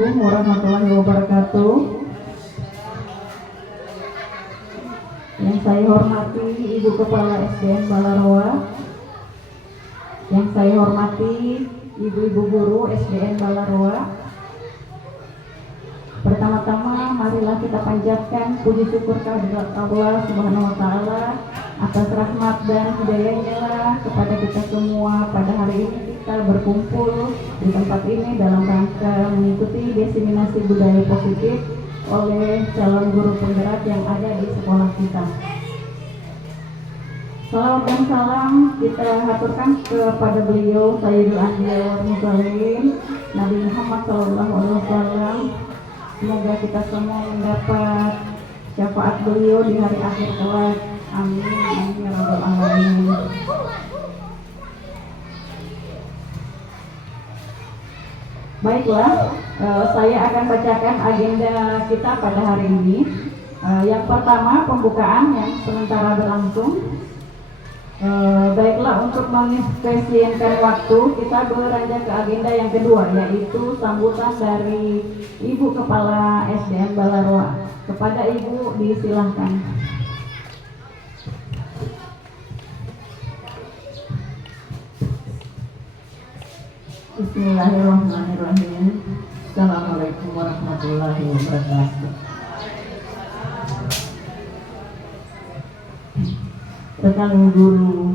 Warahmatullahi wabarakatuh. Yang saya hormati Ibu Kepala SDN Balaroa, yang saya hormati Ibu-ibu guru SDN Balaroa. Pertama-tama marilah kita panjatkan puji syukur kehadirat Allah Subhanahu wa taala atas rahmat dan hidayahnya kepada kita semua. Pada hari ini kita berkumpul di tempat ini dalam rangka mengikuti diseminasi budaya positif oleh calon guru penggerak yang ada di sekolah kita. Salawat dan salam kita haturkan kepada beliau Sayyidul Anbiya wal Mursalin Nabi Muhammad SAW. Semoga kita semua mendapat syafaat beliau di hari akhir kelak. Amin, amin ya rabbal alamin. Baiklah, saya akan bacakan agenda kita pada hari ini. Yang pertama, pembukaan yang sementara berlangsung. Baiklah, untuk mengefisienkan waktu, kita beranjak ke agenda yang kedua, yaitu sambutan dari Ibu Kepala SDN Balaroa. Kepada Ibu disilahkan. Bismillahirrahmanirrahim. Assalamualaikum warahmatullahi wabarakatuh. Rekan guru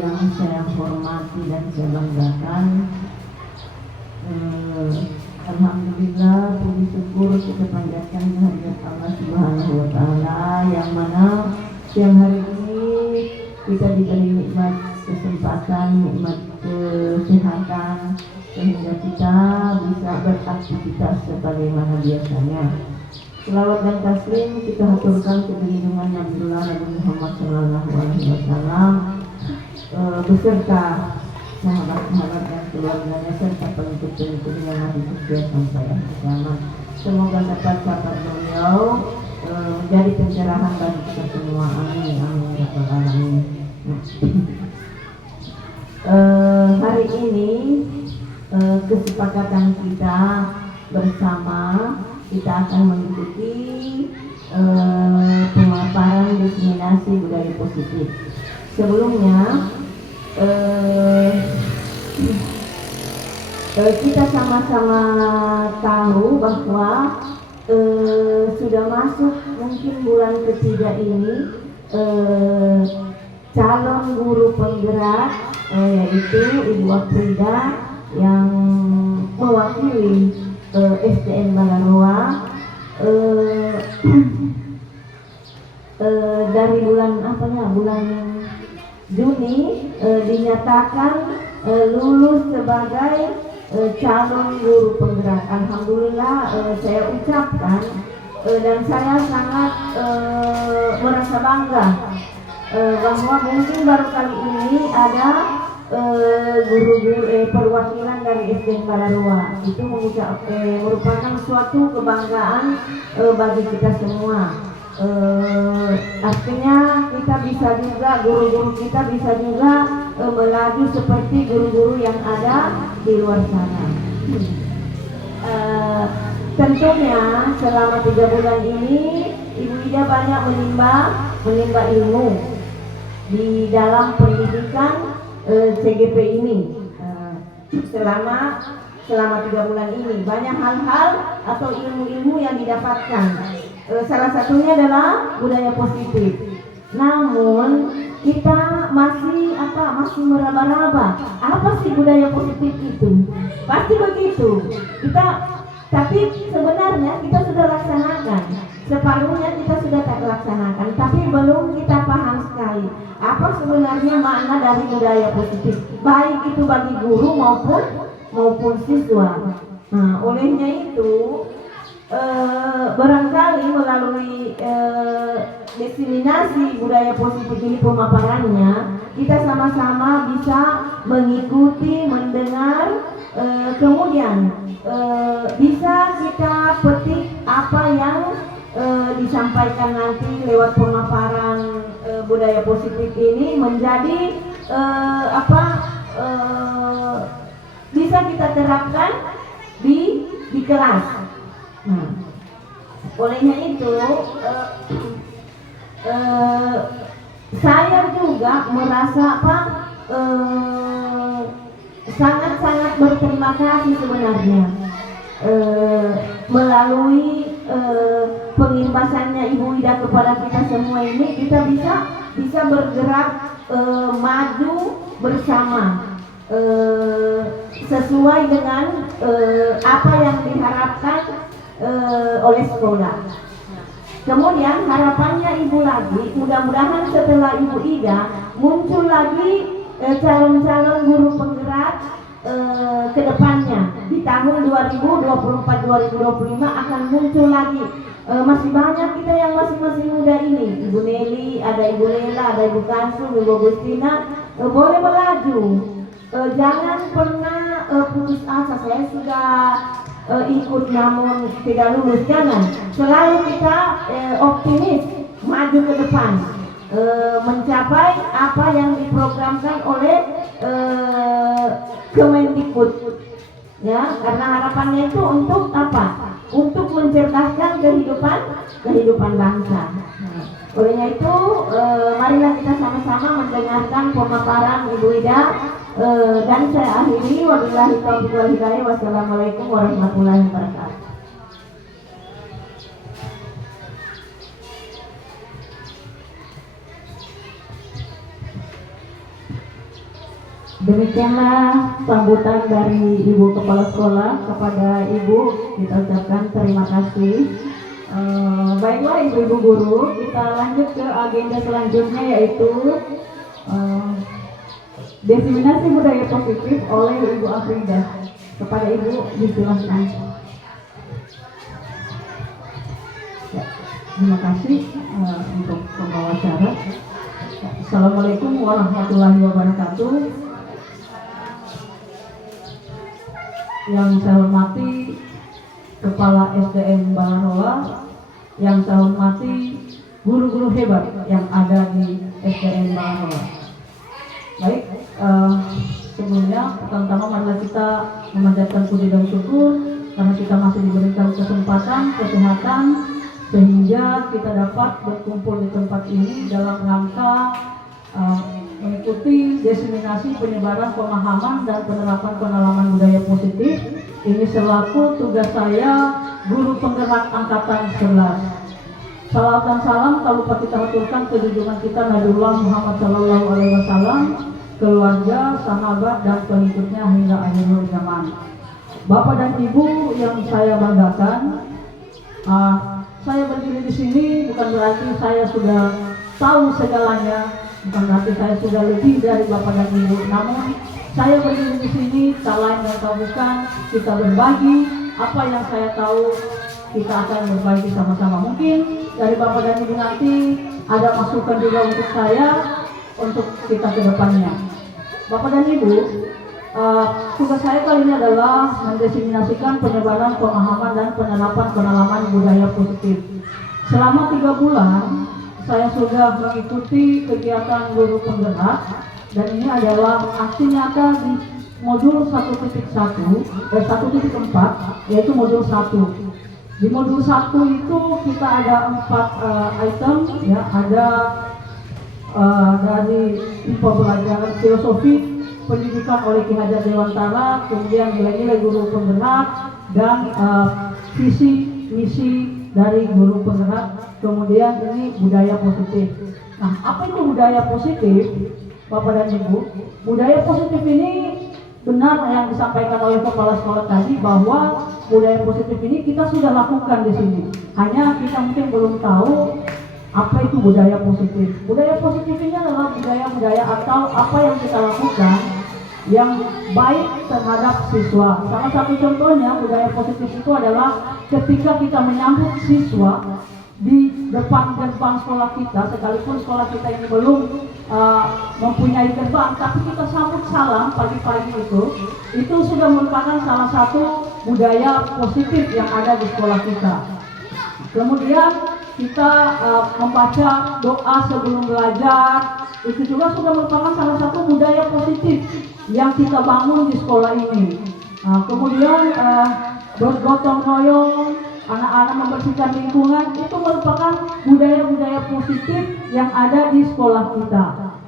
yang saya hormati dan saya banggakan, alhamdulillah puji syukur kita panjatkan kehadirat Allah Subhanahu wa taala, yang mana siang hari ini kita diberi nikmat kesempatan, nikmat kesehatan, sehingga kita bisa beraktivitas sebagaimana biasanya. Selawat dan taslim kita haturkan keberlindungan Nabiullah Nabi Muhammad SAW beserta sahabat-sahabat dan keluarganya serta pengikut-pengikutnya Nabi sukses sampai akhir zaman. Semoga dapat sahabat beliau menjadi pencerahan bagi kita semua. Amin, amin ya rabbal alamin. Hari ini kesepakatan kita bersama, kita akan mengikuti pemaparan diseminasi budaya positif. Sebelumnya kita sama-sama tahu bahwa sudah masuk mungkin bulan ketiga ini, calon guru penggerak yaitu Ibu Afrida yang mewakili SDN Balaroa dari bulan Juni dinyatakan lulus sebagai calon guru penggerak. Alhamdulillah, saya ucapkan dan saya sangat merasa bangga bahwa mungkin baru kali ini ada guru-guru perwakilan dari SDN Balaroa. Itu merupakan suatu kebanggaan bagi kita semua. Artinya kita bisa juga, guru-guru kita bisa juga melaju seperti guru-guru yang ada di luar sana. Tentunya selama 3 bulan ini Ibu Ida banyak menimba ilmu di dalam pendidikan CGP ini. Selama 3 bulan ini banyak hal-hal atau ilmu-ilmu yang didapatkan. Salah satunya adalah budaya positif. Namun kita masih meraba-raba, apa sih budaya positif itu? Pasti begitu. Tapi sebenarnya kita sudah laksanakan. Separuhnya kita sudah laksanakan, tapi belum kita paham sekali apa sebenarnya makna dari budaya positif, baik itu bagi guru maupun siswa. Nah, olehnya itu barangkali melalui diseminasi budaya positif ini, pemaparannya kita sama-sama bisa mengikuti, mendengar, kemudian bisa kita petik apa yang disampaikan nanti lewat pemaparan budaya positif ini menjadi bisa kita terapkan di kelas. Nah, olehnya itu saya juga merasa sangat-sangat berterima kasih sebenarnya melalui pengimbasannya Ibu Ida kepada kita semua ini, kita bisa bergerak maju bersama sesuai dengan apa yang diharapkan oleh sekolah. Kemudian harapannya Ibu lagi, mudah-mudahan setelah Ibu Ida muncul lagi calon-calon guru penggerak ke depannya di tahun 2024-2025 akan muncul lagi. Masih banyak kita yang masih muda ini, Ibu Nelly, ada Ibu Lela, ada Ibu Kansu, Ibu Agustina, boleh melaju. Jangan pernah putus asa. Saya sudah ikut namun tidak lulus. Jangan, selalu kita optimis maju ke depan, mencapai apa yang diprogramkan oleh Kemendikbud, ya, karena harapannya itu untuk apa? Untuk mencerdaskan kehidupan bangsa. Olehnya itu, marilah kita sama-sama mendengarkan pemaparan Ibu Ida, dan saya akhiri. Wabillahi taufiq wal hidayah. Wassalamualaikum warahmatullahi wabarakatuh. Demikianlah sambutan dari Ibu Kepala Sekolah kepada Ibu, kita ucapkan terima kasih. Baiklah Ibu-Ibu Guru, kita lanjut ke agenda selanjutnya, yaitu diseminasi budaya positif oleh Ibu Afrida. Kepada Ibu disilahkan. Ya, terima kasih untuk pembawa acara. Assalamualaikum warahmatullahi wabarakatuh. Yang saya hormati Kepala SDN Balaroa, yang saya hormati guru-guru hebat yang ada di SDN Balaroa. Baik, sebelumnya pertama-tama marilah kita memanjatkan puji dan syukur karena kita masih diberikan kesempatan, kesehatan, sehingga kita dapat berkumpul di tempat ini dalam rangka mengikuti diseminasi penyebaran pemahaman dan penerapan pengalaman budaya positif. Ini selaku tugas saya, guru penggerak angkatan 11. Salam dan salam tak lupa kita aturkan ke junjungan kita Nabiullah Muhammad SAW, keluarga, sahabat dan pengikutnya hingga akhir zaman. Bapak dan Ibu yang saya banggakan, saya berdiri di sini bukan berarti saya sudah tahu segalanya, bukan berarti saya sudah lebih dari Bapak dan Ibu. Namun saya berdiri di sini tak lain dan tak bukan kita berbagi apa yang saya tahu, kita akan berbagi sama-sama. Mungkin dari Bapak dan Ibu nanti ada masukan juga untuk saya, untuk kita ke depannya. Bapak dan Ibu, tugas saya kali ini adalah mendiseminasikan penyebaran pemahaman dan penerapan pengalaman budaya positif. Selama 3 bulan saya sudah mengikuti kegiatan guru penggerak, dan ini adalah aksi nyata di modul 1.1 dan 1.4, yaitu modul 1. Di modul 1 itu kita ada 4 item, ya, ada dari pembelajaran filosofi pendidikan oleh Ki Hajar Dewantara, kemudian nilai-nilai guru penggerak, dan visi misi dari guru penggerak, kemudian ini budaya positif. Nah, apa itu budaya positif, Bapak dan Ibu? Budaya positif ini benar yang disampaikan oleh kepala sekolah tadi, bahwa budaya positif ini kita sudah lakukan di sini. Hanya kita mungkin belum tahu apa itu budaya positif. Budaya positif ini adalah budaya-budaya atau apa yang kita lakukan yang baik terhadap siswa. Salah satu contohnya budaya positif itu adalah ketika kita menyambut siswa di depan gerbang sekolah kita, sekalipun sekolah kita ini belum mempunyai gerbang, tapi kita sambut salam pagi-pagi itu sudah merupakan salah satu budaya positif yang ada di sekolah kita. Kemudian kita membaca doa sebelum belajar, itu juga sudah merupakan salah satu budaya positif yang kita bangun di sekolah ini. Kemudian bergotong royong, anak-anak membersihkan lingkungan, itu merupakan budaya-budaya positif yang ada di sekolah kita.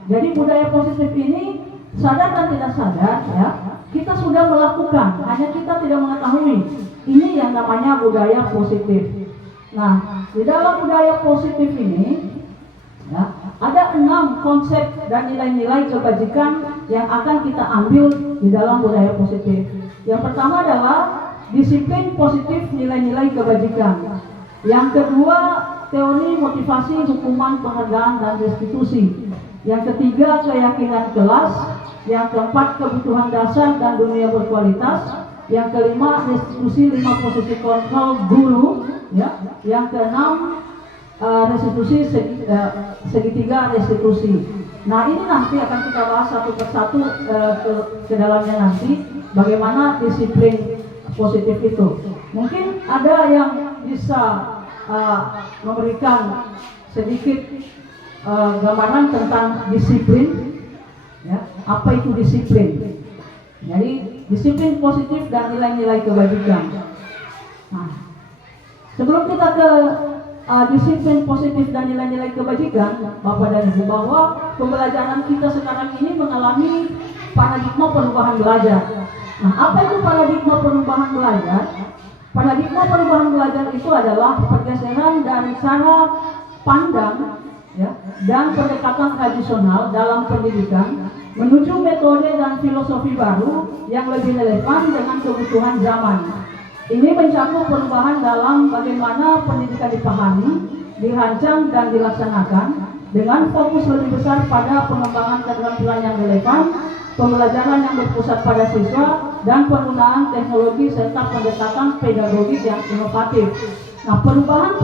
Jadi budaya positif ini sadar dan tidak sadar ya, kita sudah melakukan, hanya kita tidak mengetahui. Ini yang namanya budaya positif. Nah, di dalam budaya positif ini ya, ada 6 konsep dan nilai-nilai kebajikan yang akan kita ambil di dalam budaya positif. Yang pertama adalah disiplin positif nilai-nilai kebajikan. Yang kedua, teori motivasi, hukuman, penghargaan, dan restitusi. Yang ketiga, keyakinan kelas. Yang keempat, kebutuhan dasar dan dunia berkualitas. Yang kelima, restitusi 5 posisi kontrol guru. Ya. Yang keenam, restitusi segitiga restitusi. Nah, ini nanti akan kita bahas satu persatu ke dalamnya nanti, bagaimana disiplin positif itu. Mungkin ada yang bisa memberikan sedikit gambaran tentang disiplin, ya, apa itu disiplin. Jadi disiplin positif dan nilai-nilai kebajikan. Nah, sebelum kita ke disiplin positif dan nilai-nilai kebajikan, Bapak dan Ibu, bahwa pembelajaran kita sekarang ini mengalami paradigma perubahan belajar. Nah, apa itu paradigma perubahan belajar? Paradigma perubahan belajar itu adalah pergeseran dari cara pandang ya, dan pendekatan tradisional dalam pendidikan menuju metode dan filosofi baru yang lebih relevan dengan kebutuhan zaman. Ini mencakup perubahan dalam bagaimana pendidikan dipahami, dirancang dan dilaksanakan dengan fokus lebih besar pada pengembangan keterampilan yang relevan, pembelajaran yang berpusat pada siswa, dan penggunaan teknologi serta pendekatan pedagogik yang inovatif. Nah, perubahan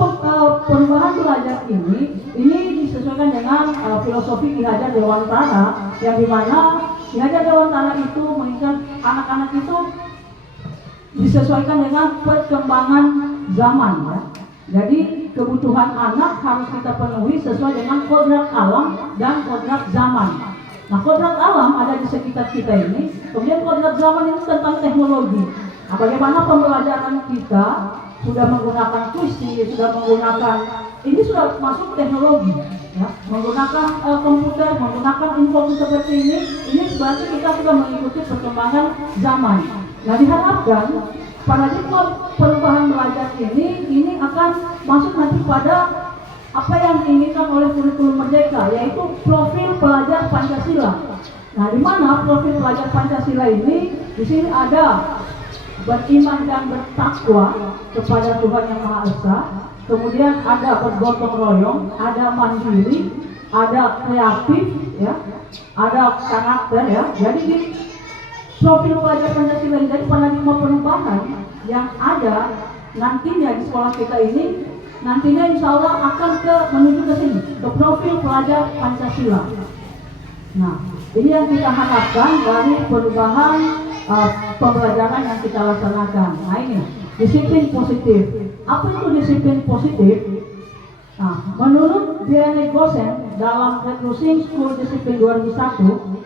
belajar ini disesuaikan dengan filosofi Ki Hajar Dewantara, yang dimana Ki Hajar Dewantara itu menginginkan anak-anak itu disesuaikan dengan perkembangan zaman ya. Jadi kebutuhan anak harus kita penuhi sesuai dengan kodrat alam dan kodrat zaman. Nah, kodrat alam ada di sekitar kita ini, kemudian kodrat zaman itu tentang teknologi. Nah, bagaimana pembelajaran kita sudah menggunakan puisi, sudah menggunakan, ini sudah masuk teknologi ya, menggunakan komputer, menggunakan info seperti ini berarti kita sudah mengikuti perkembangan zaman. Nah, diharapkan paradigma perubahan belajar ini akan masuk nanti pada apa yang diinginkan oleh kurikulum Merdeka, yaitu profil pelajar Pancasila. Nah, di mana profil pelajar Pancasila ini? Di sini ada beriman dan bertakwa kepada Tuhan Yang Maha Esa, kemudian ada bergotong royong, ada mandiri, ada kreatif, ya, ada karakter, ya. Jadi di profil pelajar Pancasila ini, dari paradigma perubahan yang ada nantinya di sekolah kita ini, nantinya insya Allah akan menuju ke sini, ke profil pelajar Pancasila. Nah, ini yang kita harapkan dari perubahan pembelajaran yang kita laksanakan. Nah, ini disiplin positif. Apa itu disiplin positif? Nah, menurut Diane Gosen dalam Recruiting School Discipline 2001,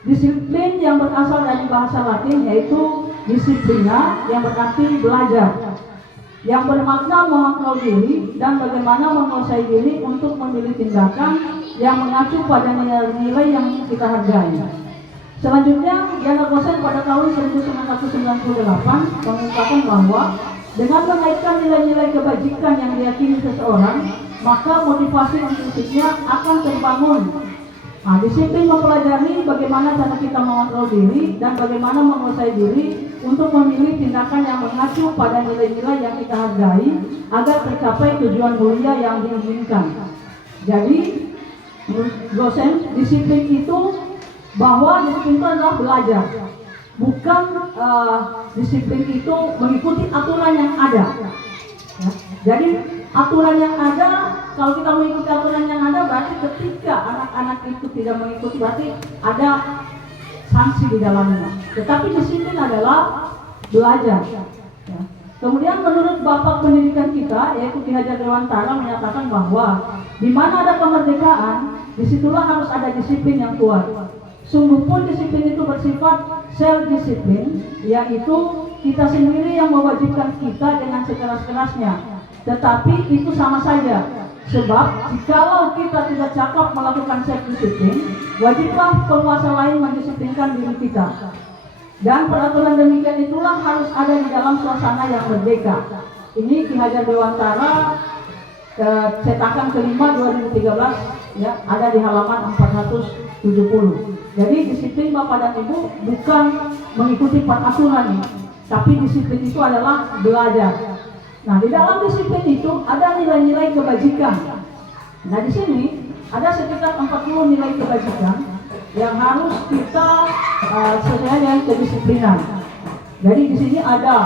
disiplin yang berasal dari bahasa Latin yaitu disiplina, yang berarti belajar, yang bermakna mengontrol diri dan bagaimana menguasai diri untuk memilih tindakan yang mengacu pada nilai-nilai yang kita hargai. Selanjutnya, Diane Gosen pada tahun 1998 mengungkapkan bahwa dengan mengaitkan nilai-nilai kebajikan yang diyakini seseorang, maka motivasi intrinsipnya akan terbangun. Nah, disiplin mempelajari bagaimana cara kita mengontrol diri dan bagaimana menguasai diri untuk memilih tindakan yang mengacu pada nilai-nilai yang kita hargai agar tercapai tujuan mulia yang diinginkan. Jadi, menurut Gosen, disiplin itu bahwa disiplin itu adalah belajar, bukan disiplin itu mengikuti aturan yang ada. Ya. Jadi aturan yang ada, kalau kita mengikuti aturan yang ada, berarti ketika anak-anak itu tidak mengikuti, berarti ada sanksi di dalamnya. Tetapi disiplin adalah belajar. Ya. Kemudian menurut Bapak Pendidikan kita, yaitu Ki Hajar Dewantara, menyatakan bahwa di mana ada kemerdekaan, disitulah harus ada disiplin yang kuat. Sungguh pun disiplin itu bersifat self-disiplin, yaitu kita sendiri yang mewajibkan kita dengan sekeras-kerasnya. Tetapi itu sama saja, sebab jikalau kita tidak cakap melakukan self-disiplin, wajiblah penguasa lain mendisiplinkan diri kita. Dan peraturan demikian itulah harus ada di dalam suasana yang merdeka. Ini Ki Hajar Dewantara cetakan kelima 2013, ya, ada di halaman 470. Jadi disiplin Bapak dan Ibu bukan mengikuti peraturan, tapi disiplin itu adalah belajar. Nah, di dalam disiplin itu ada nilai-nilai kebajikan. Nah, di sini ada sekitar 40 nilai kebajikan yang harus kita sesuai dengan kedisiplinan. Jadi di sini ada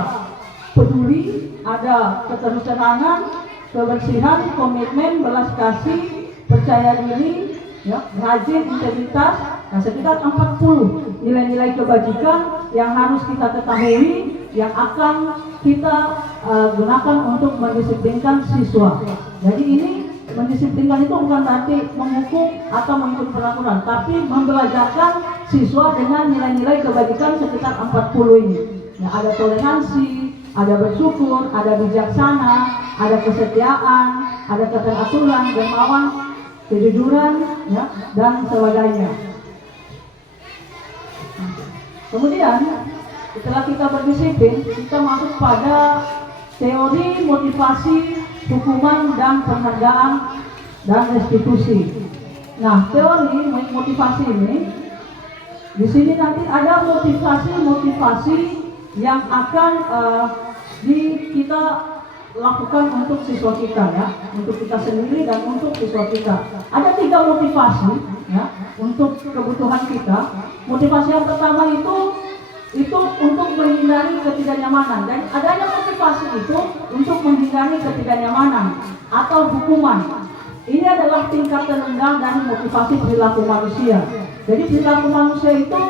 peduli, ada keterus-terangan, kebersihan, komitmen, belas kasih, percaya diri, ya, rajin, integritas. Nah, sekitar 40 nilai-nilai kebajikan yang harus kita ketahui, yang akan kita gunakan untuk mendisiplinkan siswa. Jadi ini mendisiplinkan itu bukan berarti menghukum atau mengikuti peraturan, tapi membelajarkan siswa dengan nilai-nilai kebajikan sekitar 40 ini. Ya, ada toleransi, ada bersyukur, ada bijaksana, ada kesetiaan, ada keteraturan, dermawan, kejujuran, ya, dan sebagainya. Kemudian setelah kita berdisiplin, kita masuk pada teori motivasi, hukuman, dan penghargaan dan restitusi. Nah, teori motivasi ini, di sini nanti ada motivasi yang akan kita lakukan untuk siswa kita, ya, untuk kita sendiri dan untuk siswa kita. Ada 3 motivasi, ya, untuk kebutuhan kita. Motivasi yang pertama itu untuk menghindari ketidaknyamanan, dan adanya motivasi itu untuk menghindari ketidaknyamanan atau hukuman. Ini adalah tingkat terendah dari motivasi perilaku manusia. Jadi perilaku manusia itu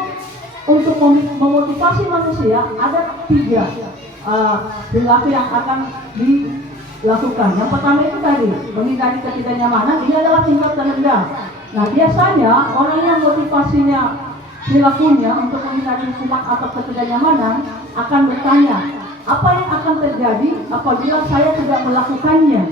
untuk memotivasi manusia ada 3 perilaku yang akan dilakukan. Yang pertama itu tadi menghindari ketidaknyamanan, ini adalah tingkat terendah. Nah, biasanya orang yang motivasinya perilakunya untuk menghindari hukuman atau ketidaknyamanan akan bertanya, apa yang akan terjadi apabila saya tidak melakukannya?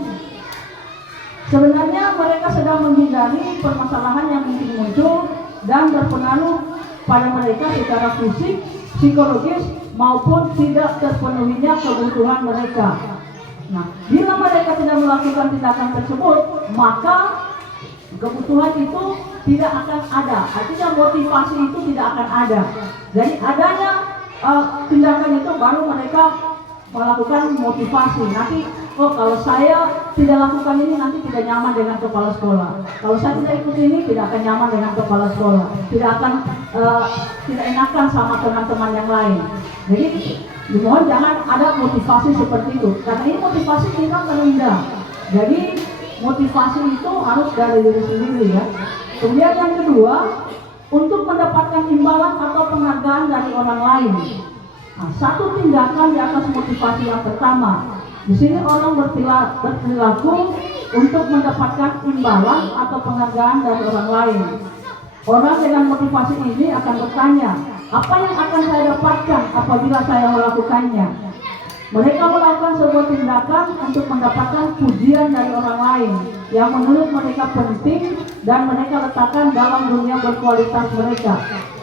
Sebenarnya mereka sedang menghindari permasalahan yang mungkin muncul dan berpengaruh pada mereka secara fisik, psikologis, maupun tidak terpenuhinya kebutuhan mereka. Nah, bila mereka tidak melakukan tindakan tersebut, maka kebutuhan itu tidak akan ada, artinya motivasi itu tidak akan ada. Jadi adanya tindakan itu baru mereka melakukan motivasi. Nanti, oh kalau saya tidak lakukan ini nanti tidak nyaman dengan kepala sekolah. Kalau saya tidak ikut ini tidak akan nyaman dengan kepala sekolah. Tidak akan tidak enakan sama teman-teman yang lain. Jadi dimohon jangan ada motivasi seperti itu. Karena ini motivasi tingkat terendah. Jadi motivasi itu harus dari diri sendiri, ya. Kemudian yang kedua, untuk mendapatkan imbalan atau penghargaan dari orang lain. Nah, satu tindakan di atas motivasi yang pertama. Di sini orang berperilaku untuk mendapatkan imbalan atau penghargaan dari orang lain. Orang dengan motivasi ini akan bertanya, apa yang akan saya dapatkan apabila saya melakukannya? Mereka melakukan sebuah tindakan untuk mendapatkan pujian dari orang lain yang menurut mereka penting dan mereka letakkan dalam dunia berkualitas mereka.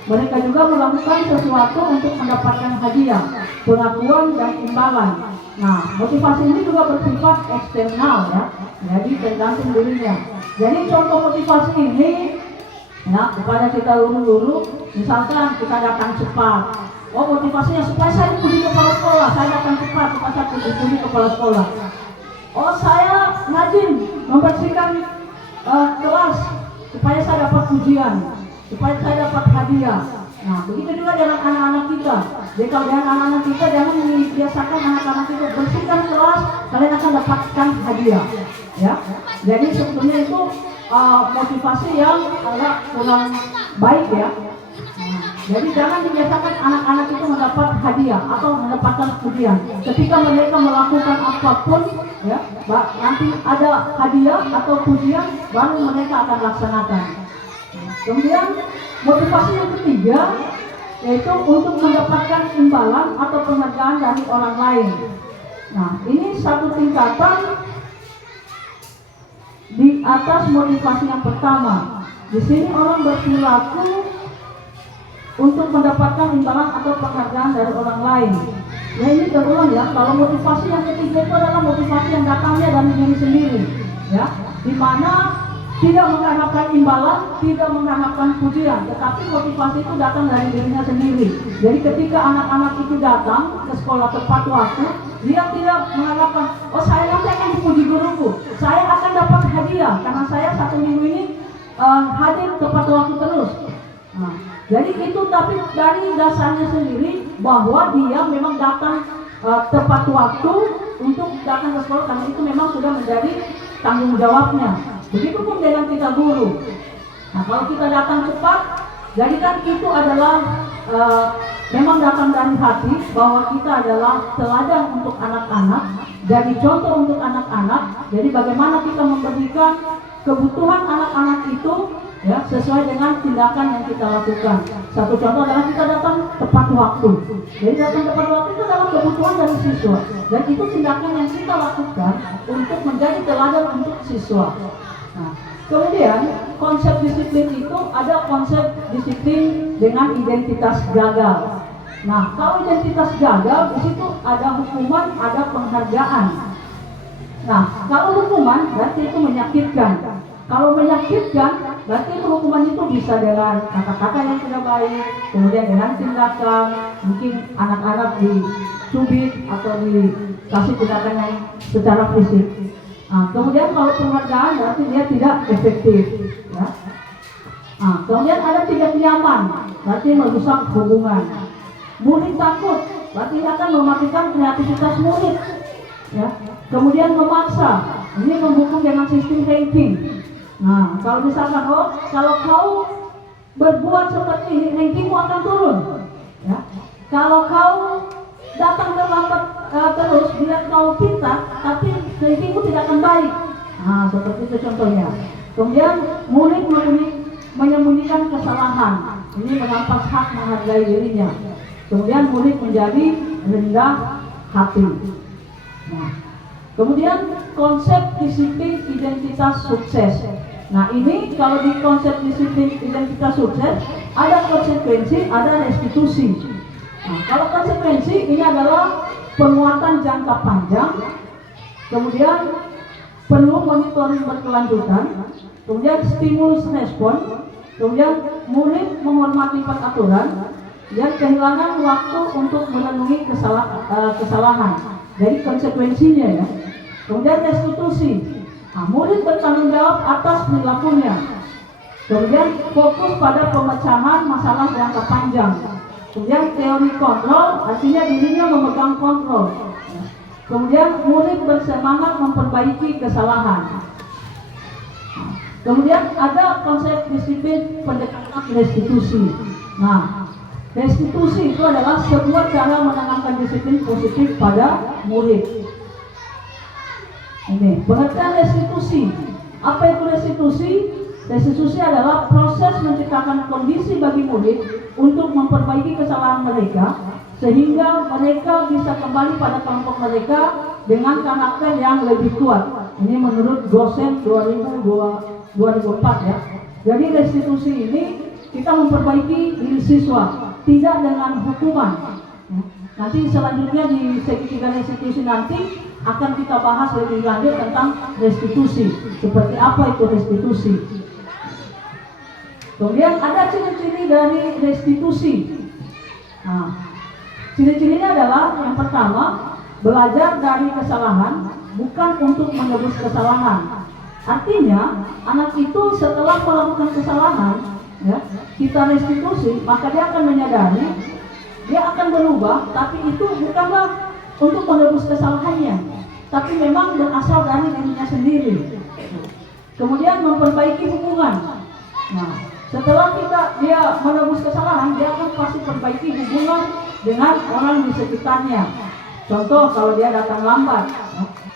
Mereka juga melakukan sesuatu untuk mendapatkan hadiah, pengakuan, dan imbalan. Nah, motivasi ini juga bersifat eksternal, ya. Jadi tergantung dirinya. Jadi contoh motivasi ini, ya, kepada kita guru-guru, misalkan kita datang cepat. Oh, motivasinya supaya saya dipuji kepala sekolah, saya datang cepat supaya saya dipuji kepala sekolah. Oh, saya rajin membersihkan kelas supaya saya dapat pujian, supaya saya dapat hadiah. Nah, begitu juga dengan anak-anak kita. Jadi kalau dengan anak-anak kita, jangan membiasakan anak-anak kita bersihkan kelas, kalian akan dapatkan hadiah. Ya, jadi sebetulnya itu motivasi yang agak kurang baik, ya. Jadi jangan dibiasakan anak-anak itu mendapat hadiah atau mendapatkan pujian. Ketika mereka melakukan apapun, ya, nanti ada hadiah atau pujian, baru mereka akan laksanakan. Kemudian Motivasi yang ketiga yaitu untuk mendapatkan imbalan atau penghargaan dari orang lain. Nah, ini satu tingkatan di atas motivasi yang pertama. Di sini orang berperilaku untuk mendapatkan imbalan atau penghargaan dari orang lain. Ya, ini terulang ya. Kalau motivasi yang ketiga itu adalah motivasi yang datangnya dari diri sendiri, ya, di mana tidak mengharapkan imbalan, tidak mengharapkan pujian, tetapi motivasi itu datang dari dirinya sendiri. Jadi ketika anak-anak itu datang ke sekolah tepat waktu, dia tidak mengharapkan, oh saya nanti akan dipuji guruku, saya akan dapat hadiah karena saya satu minggu ini hadir tepat waktu terus. Nah, jadi itu tapi dari dasarnya sendiri bahwa dia memang datang tepat waktu untuk datang ke sekolah karena itu memang sudah menjadi tanggung jawabnya. Begitupun dengan kita guru. Nah, kalau kita datang cepat, jadi kan itu adalah memang datang dari hati bahwa kita adalah teladan untuk anak-anak, jadi contoh untuk anak-anak. Jadi bagaimana kita memberikan kebutuhan anak-anak itu ya sesuai dengan tindakan yang kita lakukan. Satu contoh adalah kita datang tepat waktu. Jadi datang tepat waktu itu adalah kebutuhan dari siswa, dan itu tindakan yang kita lakukan untuk menjadi teladan untuk siswa. Nah, kemudian konsep disiplin itu ada konsep disiplin dengan identitas gagal. Nah, kalau identitas gagal di situ ada hukuman, ada penghargaan. Nah, kalau hukuman berarti itu menyakitkan. Kalau menyakitkan berarti itu hukuman itu bisa dengan kata-kata yang tidak baik, kemudian dengan tindakan, mungkin anak-anak dicubit atau dikasih tindakan yang secara fisik. Nah, kemudian kalau penghargaan berarti dia tidak efektif, ya. Nah, kemudian ada tidak nyaman, berarti merusak hubungan. Murid takut, berarti akan mematikan kreativitas murid, ya. Kemudian memaksa, ini menghukum dengan sistem ranking. Nah, kalau misalkan kalau kau berbuat seperti ini, rankingmu akan turun, ya. Kalau kau datang terlambat terus, bila kau pintar, tapi rankingmu tidak akan baik. Nah, seperti itu contohnya. Kemudian murid menyembunyikan kesalahan, ini merampas hak menghargai dirinya. Kemudian murid menjadi rendah hati. Nah, kemudian konsep disiplin identitas sukses. Nah, ini kalau di konsep disiplin identitas sukses ada konsekuensi, ada restitusi. Nah, kalau konsekuensi ini adalah penguatan jangka panjang, kemudian perlu monitoring berkelanjutan, kemudian stimulus respon, kemudian murid menghormati peraturan, dan kehilangan waktu untuk memenuhi kesalahan. Jadi konsekuensinya ya. Kemudian restitusi. Nah, murid bertanggung jawab atas perilakunya. Kemudian fokus pada pemecahan masalah jangka panjang. Kemudian teori kontrol, artinya dirinya memegang kontrol. Kemudian murid bersemangat memperbaiki kesalahan. Kemudian ada konsep disiplin pendekatan restitusi. Nah, restitusi itu adalah sebuah cara menanamkan disiplin positif pada murid. Ini pengertian restitusi. Apa itu restitusi? Restitusi adalah proses menciptakan kondisi bagi murid untuk memperbaiki kesalahan mereka sehingga mereka bisa kembali pada kelompok mereka dengan karakter yang lebih kuat. Ini menurut Gosen 2004 ya. Jadi restitusi ini kita memperbaiki diri siswa, tidak dengan hukuman. Nanti selanjutnya di segi 3 restitusi nanti akan kita bahas lebih lanjut tentang restitusi. Seperti apa itu restitusi. Kemudian ada ciri-ciri dari restitusi. Nah, ciri-cirinya adalah yang pertama, belajar dari kesalahan bukan untuk menebus kesalahan. Artinya, anak itu setelah melakukan kesalahan, ya, kita restitusi, maka dia akan menyadari, dia akan berubah, tapi itu bukanlah untuk menebus kesalahannya, tapi memang berasal dari dirinya sendiri. Kemudian memperbaiki hubungan. Nah, setelah dia menebus kesalahan, dia akan pasti perbaiki hubungan dengan orang di sekitarnya. Contoh kalau dia datang lambat,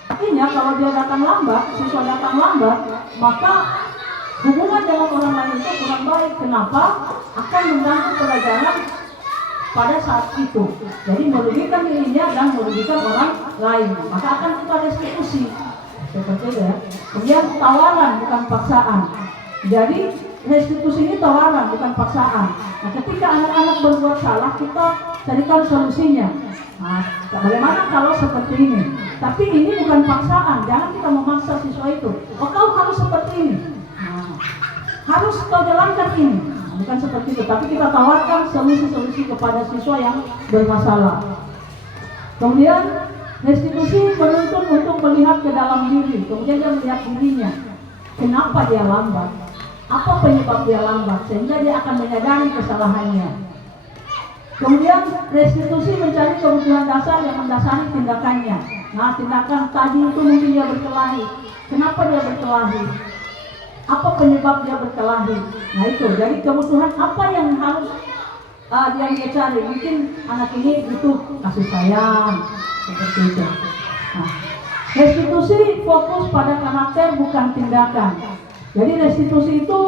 artinya kalau dia datang lambat, siswa datang lambat, maka hubungan dengan orang lain itu kurang baik. Kenapa? akan mengganggu pelajaran pada saat itu. Jadi merugikan dirinya dan merugikan orang lain. Maka akan kita restitusi. Seperti itu ya. Kemudian tawaran bukan paksaan. Jadi restitusi ini tawaran bukan paksaan. Nah, ketika anak-anak berbuat salah, kita carikan solusinya. Nah, bagaimana kalau seperti ini? Tapi ini bukan paksaan. Jangan kita memaksa siswa itu. Oh, kau harus seperti ini. Nah, harus kau jalankan ini. Nah, bukan seperti itu. Tapi kita tawarkan solusi-solusi kepada siswa yang bermasalah. Kemudian restitusi menuntut untuk melihat ke dalam diri. Kemudian dia melihat dirinya. Kenapa dia lambat? Apa penyebab dia lambat? Sehingga dia akan menyadari kesalahannya. Kemudian restitusi mencari kebutuhan dasar yang mendasari tindakannya. Nah, tindakan tadi itu mungkin dia berkelahi. Kenapa dia berkelahi? Apa penyebab dia berkelahi? Nah itu, jadi kebutuhan apa yang harus dia cari? Mungkin anak ini butuh kasih sayang, seperti itu. Nah, restitusi fokus pada karakter bukan tindakan. Jadi restitusi itu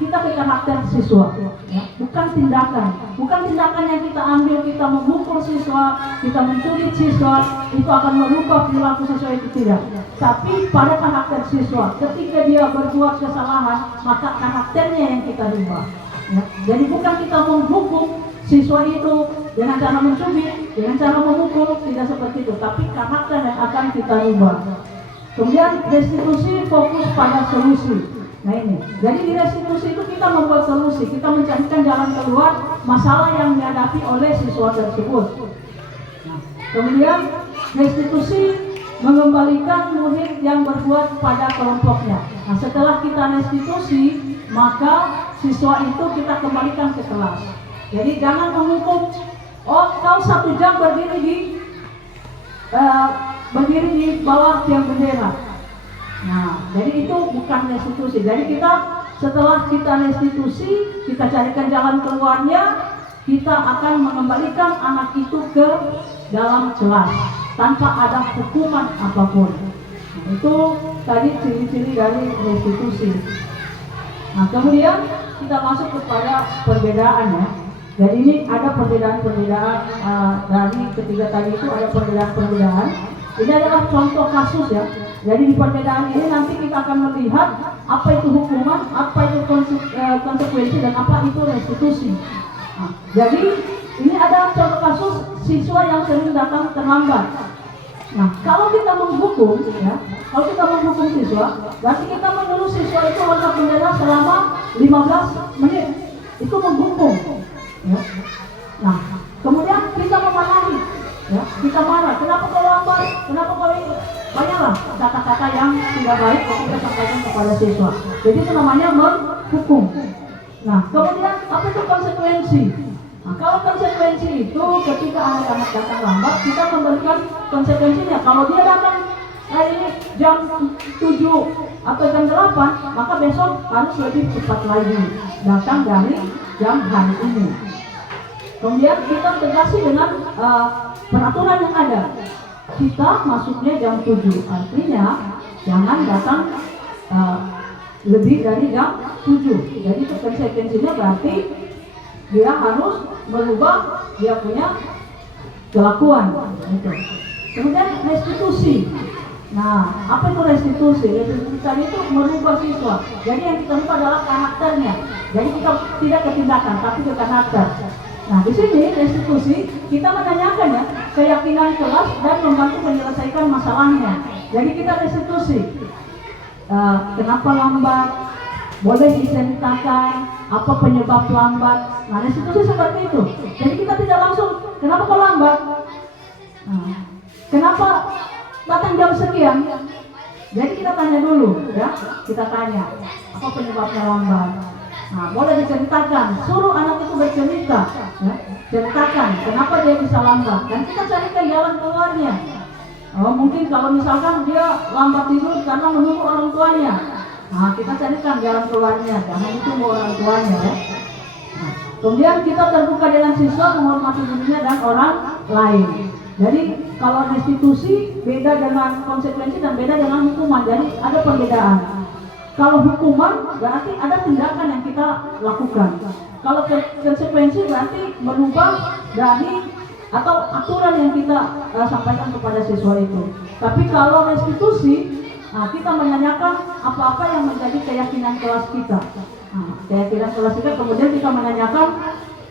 kita ke karakter siswa, ya, bukan tindakan. Bukan tindakan yang kita ambil, kita memukul siswa, kita menculik siswa, itu akan merubah perilaku siswa itu, tidak. Tapi pada karakter siswa, ketika dia berbuat kesalahan, maka karakternya yang kita rubah. Ya. Jadi bukan kita menghukum siswa itu dengan cara mencubit, dengan cara memukul, tidak seperti itu. Tapi karakter yang akan kita rubah. Kemudian restitusi fokus pada solusi. Nah ini, jadi di restitusi itu kita membuat solusi, kita mencarikan jalan keluar masalah yang dihadapi oleh siswa tersebut. Nah, kemudian restitusi mengembalikan murid yang berbuat pada kelompoknya. Nah, setelah kita restitusi, maka siswa itu kita kembalikan ke kelas. Jadi jangan menghukum, oh kau 1 jam berdiri di bawah tiang bendera. Nah, jadi itu bukan restitusi. Jadi setelah kita restitusi, kita carikan jalan keluarnya, kita akan mengembalikan anak itu ke dalam kelas tanpa ada hukuman apapun. Nah, itu tadi ciri-ciri dari restitusi. Nah, kemudian kita masuk kepada perbedaan ya. Jadi ini ada perbedaan-perbedaan dari ketiga tadi itu ada perbedaan-perbedaan. Ini adalah contoh kasus ya. Jadi di perbedaan ini nanti kita akan melihat apa itu hukuman, apa itu konsekuensi, dan apa itu restitusi. Nah, jadi ini ada contoh kasus siswa yang sering datang terlambat. Nah, kalau kita menghukum, ya, kalau kita menghukum siswa, berarti kita menyuruh siswa itu angkat bendera selama 15 menit. Itu menghukum. Ya. Nah, kemudian kita memarahi. Ya, kita marah, kenapa kau lambat, kenapa kau ini, banyaklah kata-kata yang tidak baik yang kita sampaikan kepada siswa. Jadi itu namanya menghukum. Nah, kemudian apa itu konsekuensi? Nah, kalau konsekuensi itu ketika anak-anak datang lambat, kita memberikan konsekuensinya. Kalau dia datang hari ini jam 7 atau jam 8, maka besok harus lebih cepat lagi datang dari jam hari ini. Kemudian kita tegasi dengan peraturan yang ada. Kita masuknya jam 7, artinya jangan datang lebih dari jam 7. Jadi konsekuensinya berarti dia harus merubah dia punya kelakuan. Gitu. Kemudian restitusi. Nah, apa itu restitusi? Restitusi tadi itu merubah siswa. Jadi yang kita rubah adalah karakternya. Jadi kita tidak ke tindakan, tapi ke karakter. Nah, di sini restitusi kita menanyakan ya keyakinan kelas dan membantu menyelesaikan masalahnya. Jadi kita restitusi. Kenapa lambat? Boleh diceritakan apa penyebab lambat. Nah, restitusi seperti itu. Jadi kita tidak langsung kenapa kau lambat? Nah, kenapa datang jam sekian? Jadi kita tanya dulu, ya. Kita tanya apa penyebabnya lambat. Nah, boleh diceritakan, suruh anak itu bercerita, ya. Ceritakan kenapa dia bisa lambat, dan kita carikan jalan keluarnya. Oh, mungkin kalau misalkan dia lambat tidur karena menunggu orang tuanya, nah kita carikan jalan keluarnya, jangan ditunggu orang tuanya, ya. Nah, kemudian kita terbuka dengan siswa, menghormati dirinya dan orang lain. Jadi kalau restitusi beda dengan konsekuensi dan beda dengan hukuman, jadi ada perbedaan. Kalau hukuman berarti ada tindakan yang kita lakukan. Kalau konsekuensi berarti merubah dari atau aturan yang kita sampaikan kepada siswa itu. Tapi kalau restitusi, kita menanyakan apa-apa yang menjadi keyakinan kelas kita. Keyakinan kelas kita, kemudian kita menanyakan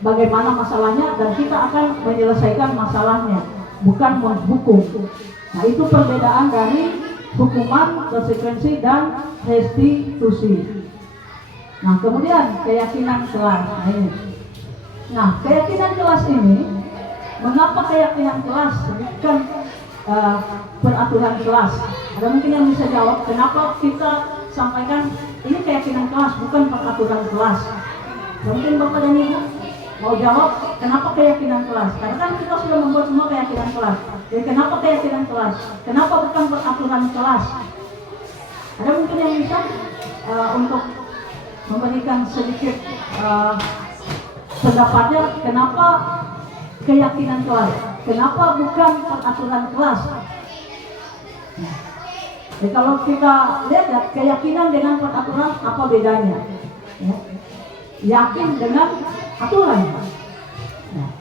bagaimana masalahnya dan kita akan menyelesaikan masalahnya, bukan menghukum. Nah, itu perbedaan dari hukuman, konsekuensi, dan restitusi. Nah, kemudian keyakinan kelas. Nah, keyakinan kelas ini, mengapa keyakinan kelas bukan peraturan kelas? Ada mungkin yang bisa jawab, kenapa kita sampaikan ini keyakinan kelas, bukan peraturan kelas? Mungkin Bapak dan Ibu mau jawab, kenapa keyakinan kelas? Karena kan kita sudah membuat semua keyakinan kelas. Jadi kenapa keyakinan kelas? Kenapa bukan peraturan kelas? Ada mungkin yang bisa untuk memberikan sedikit pendapatnya, kenapa keyakinan kelas? Kenapa bukan peraturan kelas? Jadi kalau kita lihat ya, keyakinan dengan peraturan apa bedanya? Ya. Yakin dengan aturan. Nah.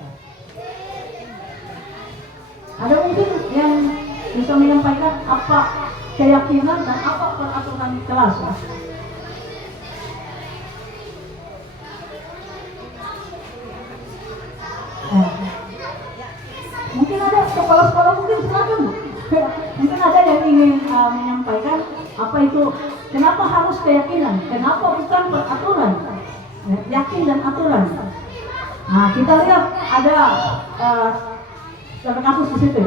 Ada mungkin yang bisa menyampaikan apa keyakinan dan apa peraturan kelas? Ya? Mungkin ada kepala sekolah, mungkin silakan. Mungkin ada yang ingin menyampaikan apa itu, kenapa harus keyakinan, kenapa bukan peraturan? Yakin dan aturan. Nah, kita lihat ada kasus di situ.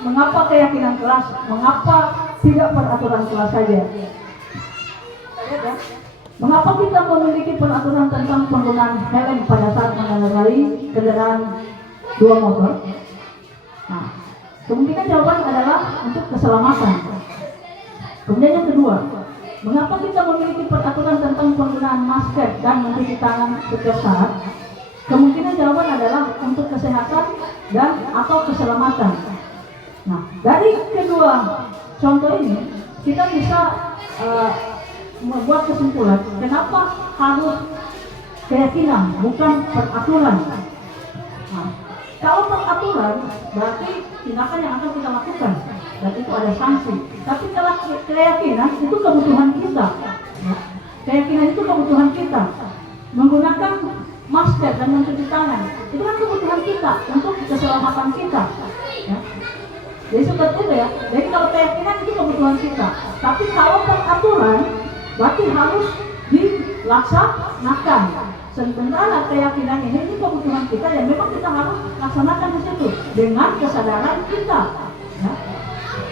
Mengapa keyakinan kelas? Mengapa tidak peraturan kelas saja? Lihat ya. Mengapa kita memiliki peraturan tentang penggunaan helm pada saat mengendarai kendaraan dua motor? Nah, kemungkinan jawaban adalah untuk keselamatan. Kemudian yang kedua, mengapa kita memiliki peraturan tentang penggunaan masker dan mencuci tangan setiap saat? Kemungkinan jawaban adalah untuk kesehatan dan atau keselamatan. Nah, dari kedua contoh ini kita bisa membuat kesimpulan kenapa harus keyakinan bukan peraturan. Nah, kalau peraturan berarti tindakan yang akan kita lakukan dan itu ada sanksi. Tapi kalau keyakinan itu kebutuhan kita. Keyakinan itu kebutuhan kita. Menggunakan masker dan mencuci tangan itu kan kebutuhan kita untuk keselamatan kita. Ya. Jadi seperti itu ya. Jadi kalau keyakinan itu kebutuhan kita. Tapi kalau peraturan berarti harus dilaksanakan. Sementara keyakinan ini kebutuhan kita yang memang kita harus laksanakan di situ dengan kesadaran kita. Ya.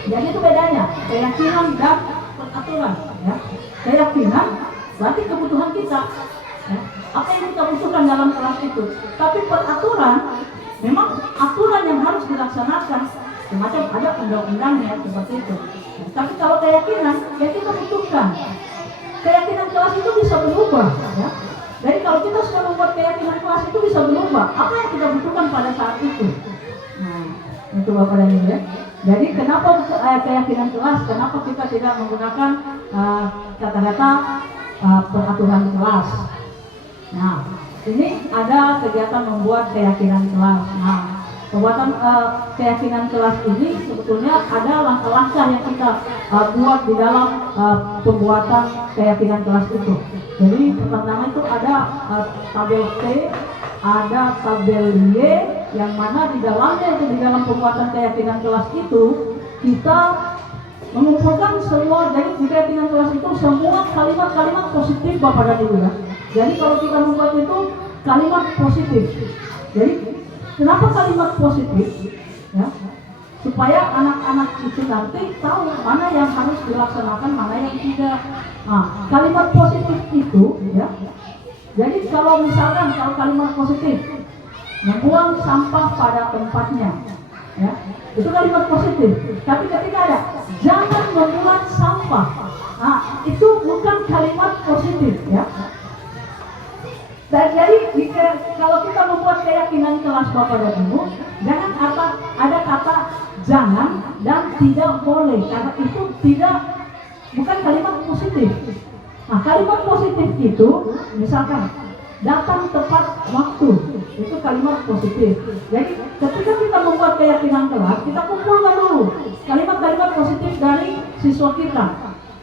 Jadi itu bedanya keyakinan dan peraturan. Ya. Keyakinan berarti kebutuhan kita. Ya. Apa yang kita butuhkan dalam kelas itu. Tapi peraturan memang aturan yang harus dilaksanakan. Semacam ada undang-undangnya seperti itu. Ya. Tapi kalau keyakinan yang kita butuhkan. Keyakinan kelas itu bisa berubah. Ya. Jadi kalau kita sudah membuat keyakinan kelas itu bisa berubah. Apa yang kita butuhkan pada saat itu? Nah, itu Bapak dan Ibu ya. Jadi kenapa keyakinan kelas? Kenapa kita tidak menggunakan kata-kata peraturan kelas? Nah, ini ada kegiatan membuat keyakinan kelas. Nah, pembuatan keyakinan kelas ini sebetulnya ada langkah-langkah yang kita buat di dalam pembuatan keyakinan kelas itu. Jadi pertama itu ada tabel C, ada tabel Y, yang mana di dalamnya itu di dalam pembuatan keyakinan kelas itu kita mengumpulkan semua. Jadi di keyakinan kelas itu semua kalimat-kalimat positif Bapak dan Ibu ya. Jadi kalau kita membuat itu kalimat positif. Jadi kenapa kalimat positif? Ya, supaya anak-anak itu nanti tahu mana yang harus dilaksanakan, mana yang tidak. Nah, kalimat positif itu, ya. Jadi kalau misalkan kalau kalimat positif, membuang sampah pada tempatnya, ya, itu kalimat positif. Tapi ketika ada jangan membuang sampah, nah itu bukan kalimat positif, ya. Dan jadi kalau kita membuat keyakinan kelas Bapak dan Ibu, jangan ada kata jangan dan tidak boleh, karena itu tidak bukan kalimat positif. Nah, kalimat positif itu misalkan datang tepat waktu, itu kalimat positif. Jadi ketika kita membuat keyakinan kelas, kita kumpulkan dulu kalimat-kalimat positif dari siswa kita.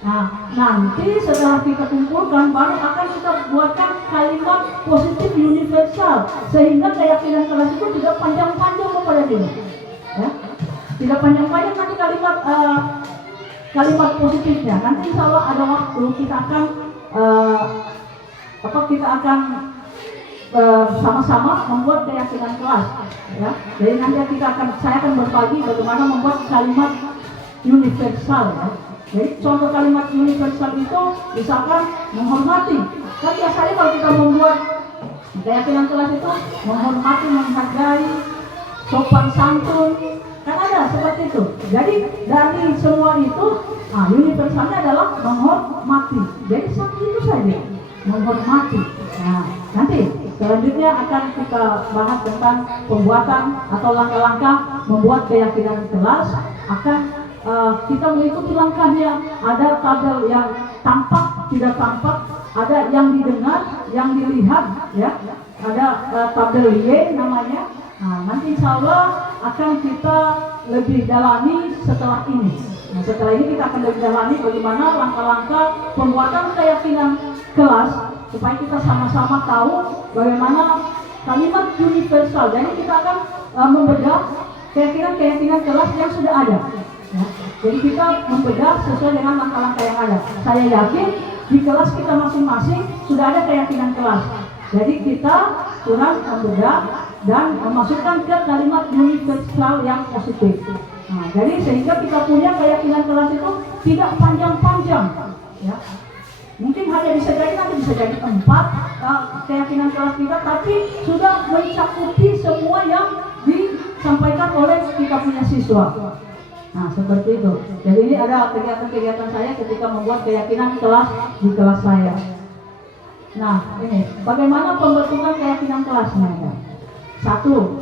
Nah, nanti setelah kita kumpulkan, baru akan kita buatkan kalimat positif universal, sehingga keyakinan kelas itu tidak panjang-panjang kepada dia, ya. Tidak panjang-panjang nanti kalimat positifnya. Nanti insya Allah ada waktu kita akan sama-sama membuat keyakinan kelas, ya. Jadi nanti saya akan berbagi bagaimana membuat kalimat universal, ya. Jadi contoh kalimat universal itu misalkan menghormati. Kan biasanya kalau kita membuat keyakinan kelas itu menghormati, menghargai, sopan santun, kan ada seperti itu. Jadi dari semua itu, universalnya adalah menghormati. Jadi satu itu saja, menghormati. Nah, nanti selanjutnya akan kita bahas tentang pembuatan atau langkah-langkah membuat keyakinan kelas. Kita mengikuti langkahnya. Ada tabel yang tampak, tidak tampak, ada yang didengar, yang dilihat, ya. Ada tabel Y namanya. Nah, nanti insya Allah akan kita lebih dalami setelah ini. Nah, setelah ini kita akan lebih dalami bagaimana langkah-langkah pembuatan keyakinan kelas, supaya kita sama-sama tahu bagaimana kalimat universal. Jadi kita akan membedah keyakinan-keyakinan kelas yang sudah ada. Ya. Jadi kita membedah sesuai dengan langkah-langkah yang ada. Saya yakin di kelas kita masing-masing sudah ada keyakinan kelas. Jadi kita kurang membedah dan memasukkan ke kalimat universal yang positif. Nah, jadi sehingga kita punya keyakinan kelas itu tidak panjang-panjang, ya. Mungkin hanya bisa jadi 4 keyakinan kelas kita, tapi sudah mencakupi semua yang disampaikan oleh kita punya siswa. Nah, seperti itu. Jadi ini ada kegiatan-kegiatan saya ketika membuat keyakinan kelas di kelas saya. Nah, ini bagaimana pembentukan keyakinan kelasnya, ya? 1.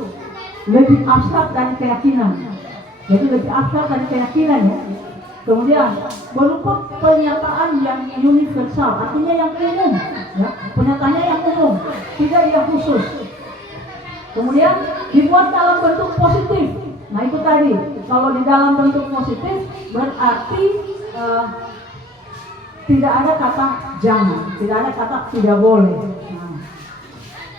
Lebih abstrak dari keyakinan. Jadi lebih abstrak dari keyakinan, ya. Kemudian berupa pernyataan yang universal, artinya yang umum, ya. Pernyataannya yang umum, tidak yang khusus. Kemudian dibuat dalam bentuk positif. Nah, itu tadi, kalau di dalam bentuk positif berarti tidak ada kata jangan, tidak ada kata tidak boleh. Nah,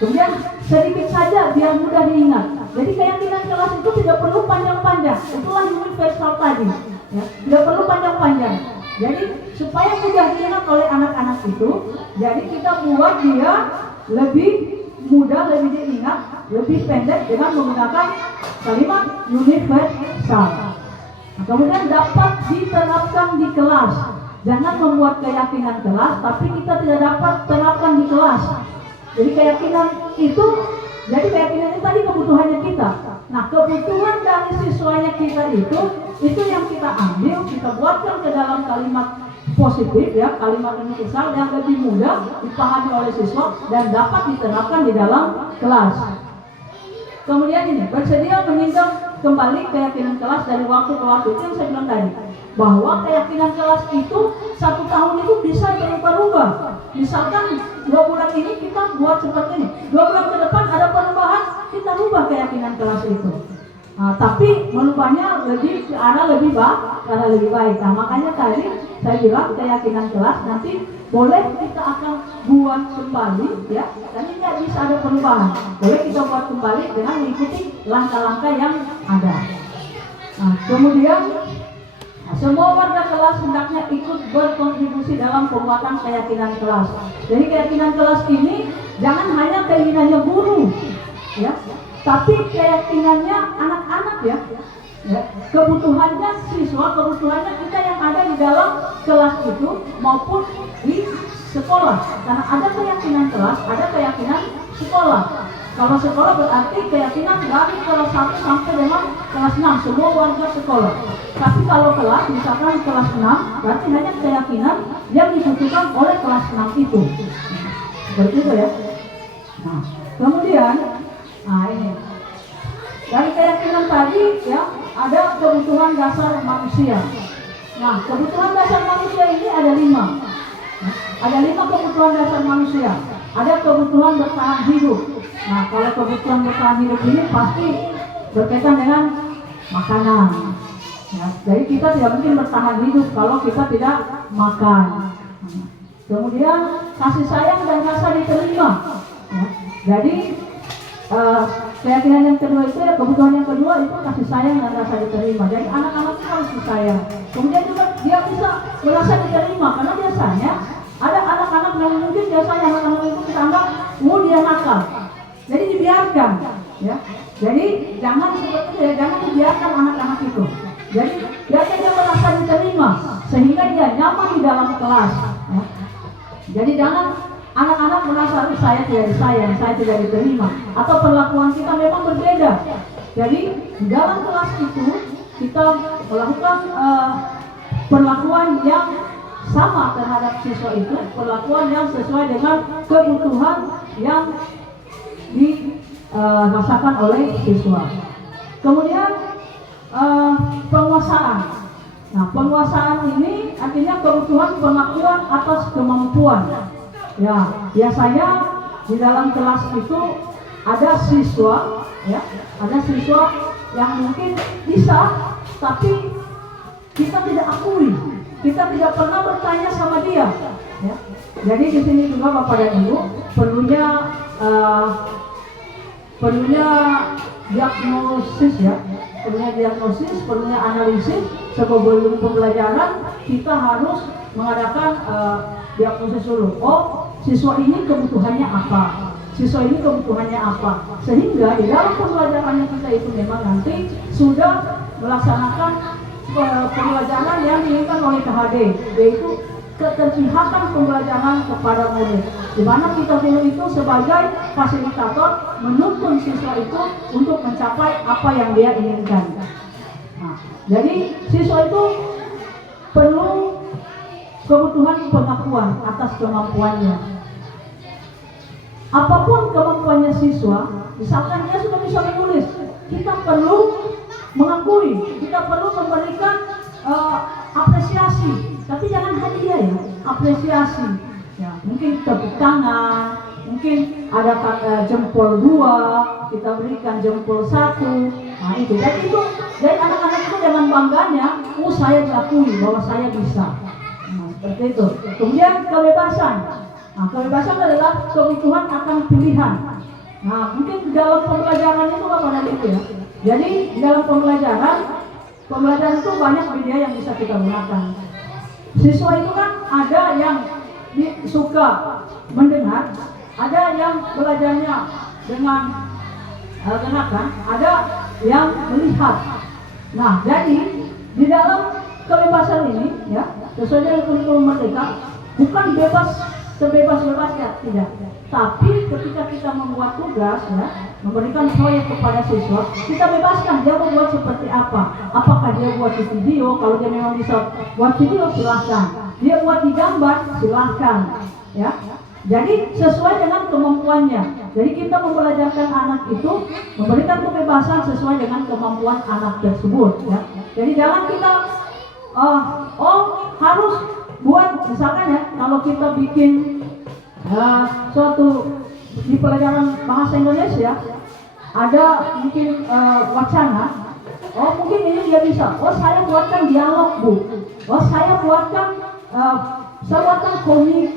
kemudian sedikit saja biar mudah diingat. Jadi keyakinan kelas itu tidak perlu panjang-panjang. Itulah universal tadi, ya. Tidak perlu panjang-panjang. Jadi supaya mudah diingat oleh anak-anak itu, jadi kita buat dia lebih mudah, lebih diingat, lebih pendek dengan menggunakan kalimat universal. Nah, kemudian dapat diterapkan di kelas. Jangan membuat keyakinan kelas, tapi kita tidak dapat terapkan di kelas. Jadi keyakinan itu tadi kebutuhannya kita. Nah, kebutuhan dari siswanya kita itu yang kita ambil, kita buatkan ke dalam kalimat positif, ya, kalimat universal yang lebih mudah dipahami oleh siswa dan dapat diterapkan di dalam kelas. Kemudian ini, bersedia meninjau kembali keyakinan kelas dari waktu ke waktu. Itu yang saya bilang tadi, bahwa keyakinan kelas itu 1 tahun itu bisa berubah-ubah. Misalkan 2 bulan ini kita buat seperti ini, 2 bulan ke depan ada perubahan, kita rubah keyakinan kelas itu. Nah, tapi merubahnya lebih ke arah lebih baik. Nah, makanya tadi saya bilang keyakinan kelas nanti boleh kita akan buat kembali, ya. Dan ini tidak bisa ada perubahan. Boleh kita buat kembali dengan mengikuti langkah-langkah yang ada. Nah, kemudian semua warga kelas hendaknya ikut berkontribusi dalam pembuatan keyakinan kelas. Jadi keyakinan kelas ini jangan hanya keinginannya guru, ya, tapi keyakinannya anak-anak, ya. Kebutuhannya siswa, kebutuhannya kita yang ada di dalam kelas itu maupun di sekolah. Karena ada keyakinan kelas, ada keyakinan sekolah. Kalau sekolah berarti keyakinan dari kelas 1 sampai dengan kelas 6, semua warga sekolah. Tapi kalau kelas, misalkan kelas 6, berarti hanya keyakinan yang dibutuhkan oleh kelas 6 itu. Seperti itu, ya. Nah, kemudian, ini dari keyakinan tadi, ya, ada kebutuhan dasar manusia. Nah, kebutuhan dasar manusia ini ada 5. Ada 5 kebutuhan dasar manusia. Ada kebutuhan bertahan hidup. Nah, kalau kebutuhan bertahan hidup ini pasti berkaitan dengan makanan. Ya, jadi kita tidak mungkin bertahan hidup kalau kita tidak makan. Kemudian kasih sayang dan rasa diterima. Ya, jadi keyakinan yang kedua itu ya, kebutuhan yang kedua itu kasih sayang dan rasa diterima. Jadi anak-anak itu harus disayang. Kemudian juga dia bisa merasa diterima karena biasanya ada anak-anak yang mungkin biasanya anak-anak itu kita anggap dia nakal. Jadi dibiarkan, ya. Jadi jangan seperti itu ya, jangan dibiarkan anak-anak itu. Jadi biarkan dia merasa diterima sehingga dia nyaman di dalam kelas. Ya. Jadi jangan anak-anak merasa saya tidak disayang, saya tidak diterima, atau perlakuan kita memang berbeda. Jadi di dalam kelas itu kita melakukan perlakuan yang sama terhadap siswa itu, perlakuan yang sesuai dengan kebutuhan yang dirasakan oleh siswa. Kemudian penguasaan. Nah, penguasaan ini artinya kebutuhan pengakuan atas kemampuan. Ya, biasanya di dalam kelas itu ada siswa, ya, ada siswa yang mungkin bisa, tapi kita tidak akui, kita tidak pernah bertanya sama dia. Ya. Jadi di sini juga Bapak dan Ibu perlunya diagnosis, ya, perlunya diagnosis, perlunya analisis. Sebelum pembelajaran kita harus mengadakan diagnosis dulu. Oh, siswa ini kebutuhannya apa? Siswa ini kebutuhannya apa? Sehingga di dalam pembelajaran kita itu memang nanti sudah melaksanakan pembelajaran yang diinginkan oleh KHD, yaitu keterpihakan pembelajaran kepada murid. Di mana kita dulu itu sebagai fasilitator menuntun siswa itu untuk mencapai apa yang dia inginkan. Nah, jadi siswa itu perlu kebutuhan pengakuan atas kemampuannya. Apapun kemampuannya siswa, misalkan dia sudah bisa menulis, kita perlu mengakui, kita perlu memberikan apresiasi, tapi jangan hadiah, ya, apresiasi. Ya, mungkin tepuk tangan, mungkin ada jempol 2, kita berikan jempol 1. Nah itu, jadi anak-anak itu dengan bangganya, saya diakui bahwa saya bisa. Nah, seperti itu. Kemudian kebebasan. Nah, kebebasan adalah kebutuhan akan pilihan. Nah, mungkin dalam pembelajaran itu Bapak dan Ibu, ya. Jadi dalam pembelajaran itu banyak media yang bisa kita gunakan. Siswa itu kan ada yang suka mendengar, ada yang belajarnya dengan gerakan, ada yang melihat. Nah, jadi di dalam kebebasan ini, ya, sesuai dengan kurikulum Merdeka, bukan bebas sebebas-bebasnya, tidak. Tapi ketika kita membuat tugas, ya, memberikan proyek kepada siswa, kita bebaskan dia mau buat seperti apa. Apakah dia buat di video? Kalau dia memang bisa buat video, silahkan. Dia buat di gambar, silahkan. Ya. Jadi sesuai dengan kemampuannya. Jadi kita membelajarkan anak itu, memberikan kebebasan sesuai dengan kemampuan anak tersebut. Ya. Jadi jangan kita harus buat, misalkan ya, kalau kita bikin suatu di pelajaran bahasa Indonesia ada mungkin wacana, mungkin ini dia bisa, saya buatkan dialog, Bu, saya buatkan komik.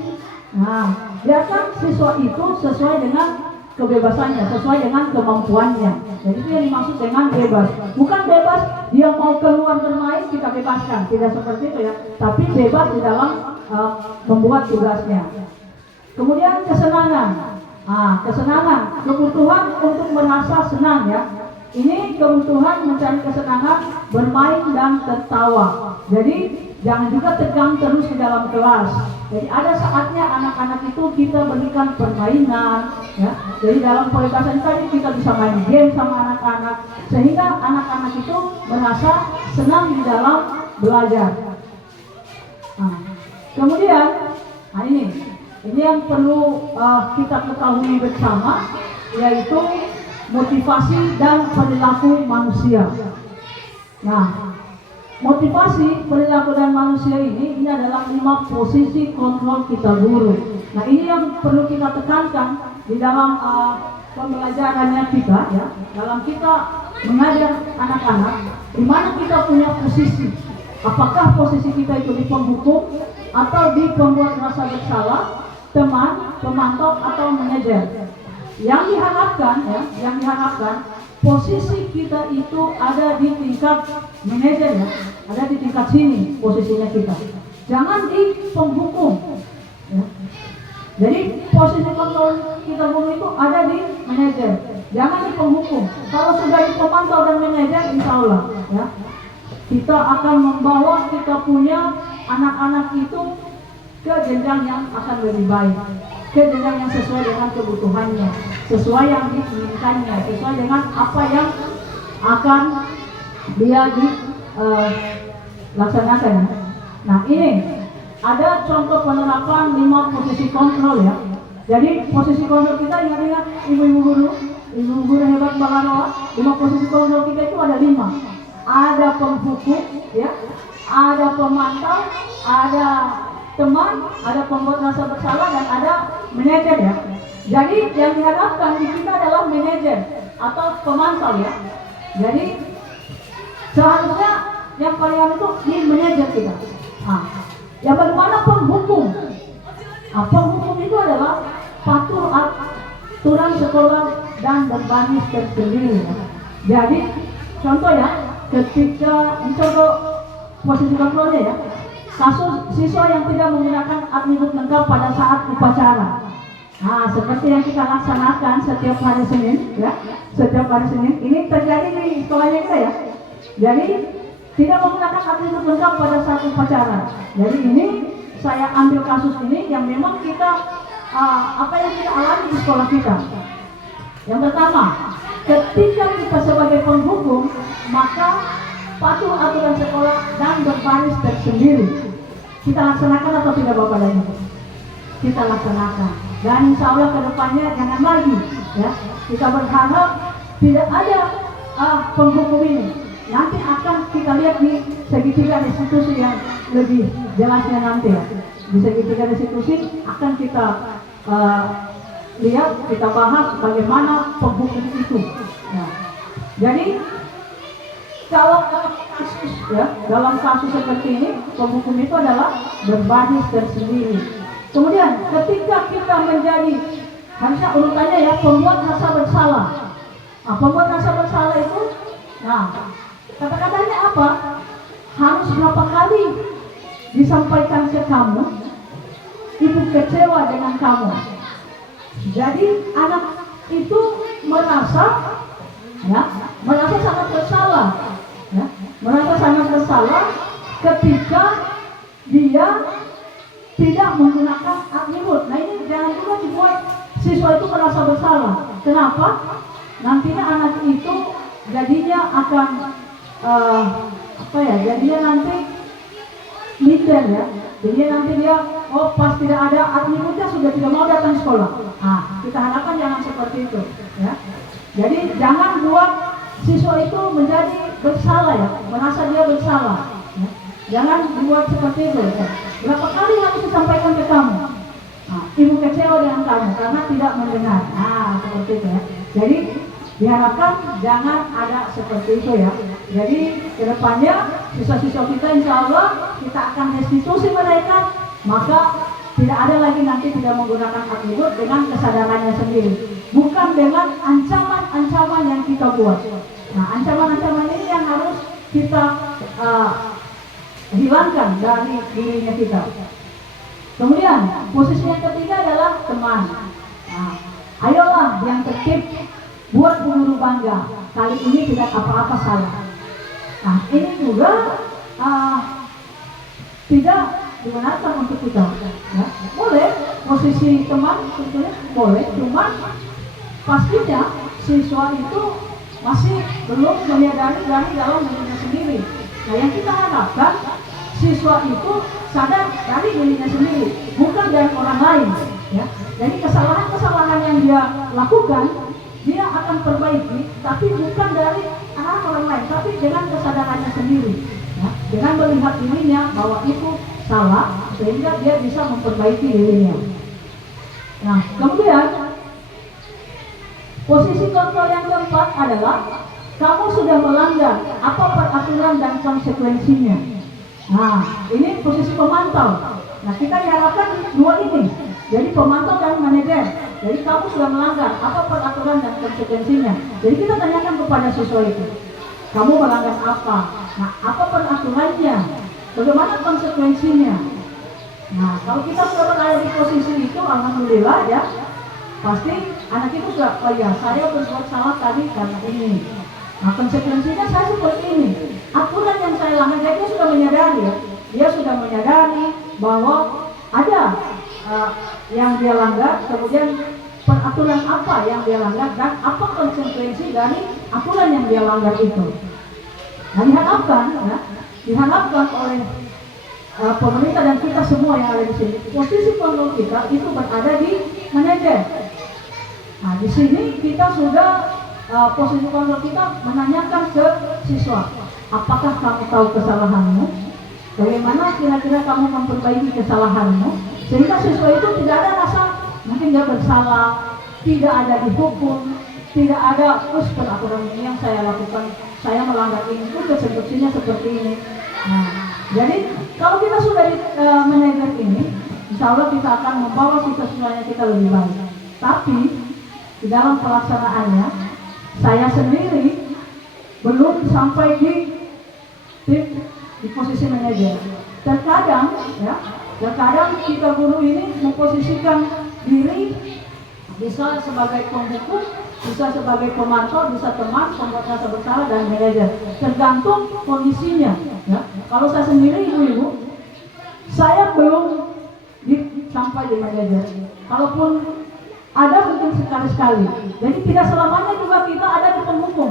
Nah, biarkan siswa itu sesuai dengan kebebasannya, sesuai dengan kemampuannya. Jadi itu yang dimaksud dengan bebas. Bukan bebas dia mau keluar bermain kita bebaskan, tidak seperti itu, ya. Tapi bebas di dalam membuat tugasnya. Kemudian kesenangan. Kesenangan, kebutuhan untuk merasa senang, ya. Ini kebutuhan mencari kesenangan, bermain dan tertawa. Jadi jangan juga tegang terus di dalam kelas. Jadi ada saatnya anak-anak itu kita berikan permainan, ya. Jadi dalam pembebasan tadi kita bisa main game sama anak-anak, sehingga anak-anak itu merasa senang di dalam belajar. Kemudian, ini yang perlu kita ketahui bersama, yaitu motivasi dan perilaku manusia. Nah, motivasi perilaku dan manusia ini adalah 5 posisi kontrol kita guru. Nah, ini yang perlu kita tekankan di dalam pembelajarannya kita, ya. Dalam kita mengajar anak-anak, di mana kita punya posisi. Apakah posisi kita itu di penghukum atau di pembuat rasa bersalah, teman, pemantau atau manajer? Yang diharapkan, ya, yang diharapkan posisi kita itu ada di tingkat manajer, ya, ada di tingkat sini posisinya kita. Jangan di penghukum. Ya. Jadi posisi kontrol kita guru itu ada di manajer, jangan di penghukum. Kalau sudah di pemantau dan manajer, insya Allah, ya, kita akan membawa kita punya anak-anak itu ke jenjang yang akan lebih baik, ke jenjang yang sesuai dengan kebutuhannya, sesuai yang diinginkannya, sesuai dengan apa yang akan dia dilaksanakan. Nah, ini ada contoh penerapan 5 posisi kontrol, ya. Jadi posisi kontrol kita, ingat ibu-ibu guru hebat Balaroa, 5 posisi kontrol kita itu ada 5. Ada penghukum, ya, ada pemantau, ada teman, ada pembuat rasa bersalah, dan ada manajer, ya. Jadi yang diharapkan di kita adalah manajer atau pemantau, ya. Jadi seharusnya yang paling itu di manajer kita. Nah, yang bagaimana penghukum? Nah, penghukum itu adalah patuh aturan sekolah dan berbasis tersendiri, ya. Jadi contoh, ya, ketika contoh posisi kontrolnya, ya, kasus siswa yang tidak menggunakan atribut lengkap pada saat upacara. Nah, seperti yang kita laksanakan setiap hari Senin, ya, setiap hari Senin ini terjadi di sekolahnya kita, ya. Jadi tidak menggunakan atribut lengkap pada saat upacara. Jadi ini saya ambil kasus ini yang memang kita apa yang kita alami di sekolah kita. Yang pertama, ketika kita sebagai penghukum, maka patuh aturan sekolah dan berbaris tersendiri. Kita laksanakan atau tidak, Bapak dan Ibu? Kita laksanakan. Dan insya Allah ke depannya jangan lagi, ya. Kita berharap tidak ada penghukum ini. Nanti akan kita lihat di segitiga institusi yang lebih jelasnya nanti, ya. Di segitiga institusi akan kita lihat, kita bahas bagaimana penghukum itu. Nah, jadi kalau kasus, ya, dalam kasus seperti ini, penghukum itu adalah berbasis tersendiri. Kemudian ketika kita menjadi, harusnya urutannya, ya, pembuat rasa bersalah. Nah, pembuat rasa bersalah itu, nah, kata-katanya apa? Harus berapa kali disampaikan ke kamu, ibu kecewa dengan kamu. Jadi anak itu merasa, ya, merasa sangat bersalah, ya, merasa sangat bersalah ketika dia tidak menggunakan atribut. Nah, ini jangan juga dibuat siswa itu merasa bersalah. Kenapa? Nantinya anak itu jadinya akan jadinya nanti minder, ya. Jadi nanti dia, oh, pas tidak ada atributnya sudah tidak mau datang sekolah. Nah, kita harapkan jangan seperti itu, ya. Jadi jangan buat siswa itu menjadi bersalah, ya, merasa dia bersalah, ya. Jangan dibuat seperti itu, ya. Berapa kali harus disampaikan ke kamu? Nah, ibu kecewa dengan kamu karena tidak mendengar. Nah, seperti itu, ya. Jadi diharapkan jangan ada seperti itu, ya. Jadi kedepannya siswa-siswa kita insya Allah kita akan restitusi mereka, maka tidak ada lagi nanti tidak menggunakan atribut dengan kesadarannya sendiri, bukan dengan ancaman-ancaman yang kita buat. Nah, ancaman-ancaman ini yang harus kita hilangkan dari dirinya kita. Kemudian posisi yang ketiga adalah teman. Nah, ayolah yang tertib, buat guru bangga. Kali ini tidak apa-apa salah. Nah, ini juga tidak dibenarkan untuk kita, ya. Boleh posisi teman sebetulnya boleh, cuma pastinya siswa itu masih belum menyadari dari dalam dirinya sendiri. Nah, yang kita harapkan siswa itu sadar dari dirinya sendiri, bukan dari orang lain, ya. Jadi kesalahan-kesalahan yang dia lakukan dia akan perbaiki, tapi bukan dari orang lain, tapi dengan kesadarannya sendiri. ya, dengan melihat dirinya bahwa itu salah sehingga dia bisa memperbaiki dirinya. Nah, kemudian posisi kontrol yang keempat adalah kamu sudah melanggar apa peraturan dan konsekuensinya. Nah, ini posisi pemantau. Nah, kita diharapkan dua ini. Jadi pemantau dan manajer. Jadi kamu sudah melanggar apa peraturan dan konsekuensinya. Jadi kita tanyakan kepada siswa itu, kamu melanggar apa? Nah, apa peraturannya? Bagaimana konsekuensinya? Nah, kalau kita sudah berada di posisi itu, alhamdulillah ya, pasti anak itu sudah, oh ya, saya berbuat salah tadi karena ini. Nah, konsekuensinya saya seperti ini. Aturan yang saya langgar, dia sudah menyadari ya. Dia sudah menyadari bahwa ada yang dia langgar, kemudian peraturan apa yang dia langgar dan apa konsekuensi dari aturan yang dia langgar itu. Nah, diharapkan oleh pemerintah dan kita semua yang ada di sini, posisi kontrol kita itu berada di manajer. Nah, di sini kita sudah posisi kontrol kita menanyakan ke siswa, apakah kamu tahu kesalahanmu? Bagaimana kira-kira kamu memperbaiki kesalahanmu? Sehingga siswa itu tidak ada rasa mungkin dia bersalah, tidak ada dihukum, tidak ada terus peraturan ini yang saya lakukan, saya melanggar ini, itu konsekuensinya seperti ini. Nah, jadi kalau kita sudah di manajer ini, insya Allah kita akan membawa siswa-siswanya kita lebih baik. Tapi di dalam pelaksanaannya, saya sendiri belum sampai di posisi manajer. Terkadang kita guru ini memposisikan diri bisa sebagai penghukum, bisa sebagai pemantau, bisa teman, pembuat rasa bersalah dan manajer. Tergantung kondisinya. Ya. Kalau saya sendiri ibu-ibu, saya belum sampai di manajer. Kalaupun ada mungkin sekali-sekali. Jadi tidak selamanya juga kita ada di penghukum.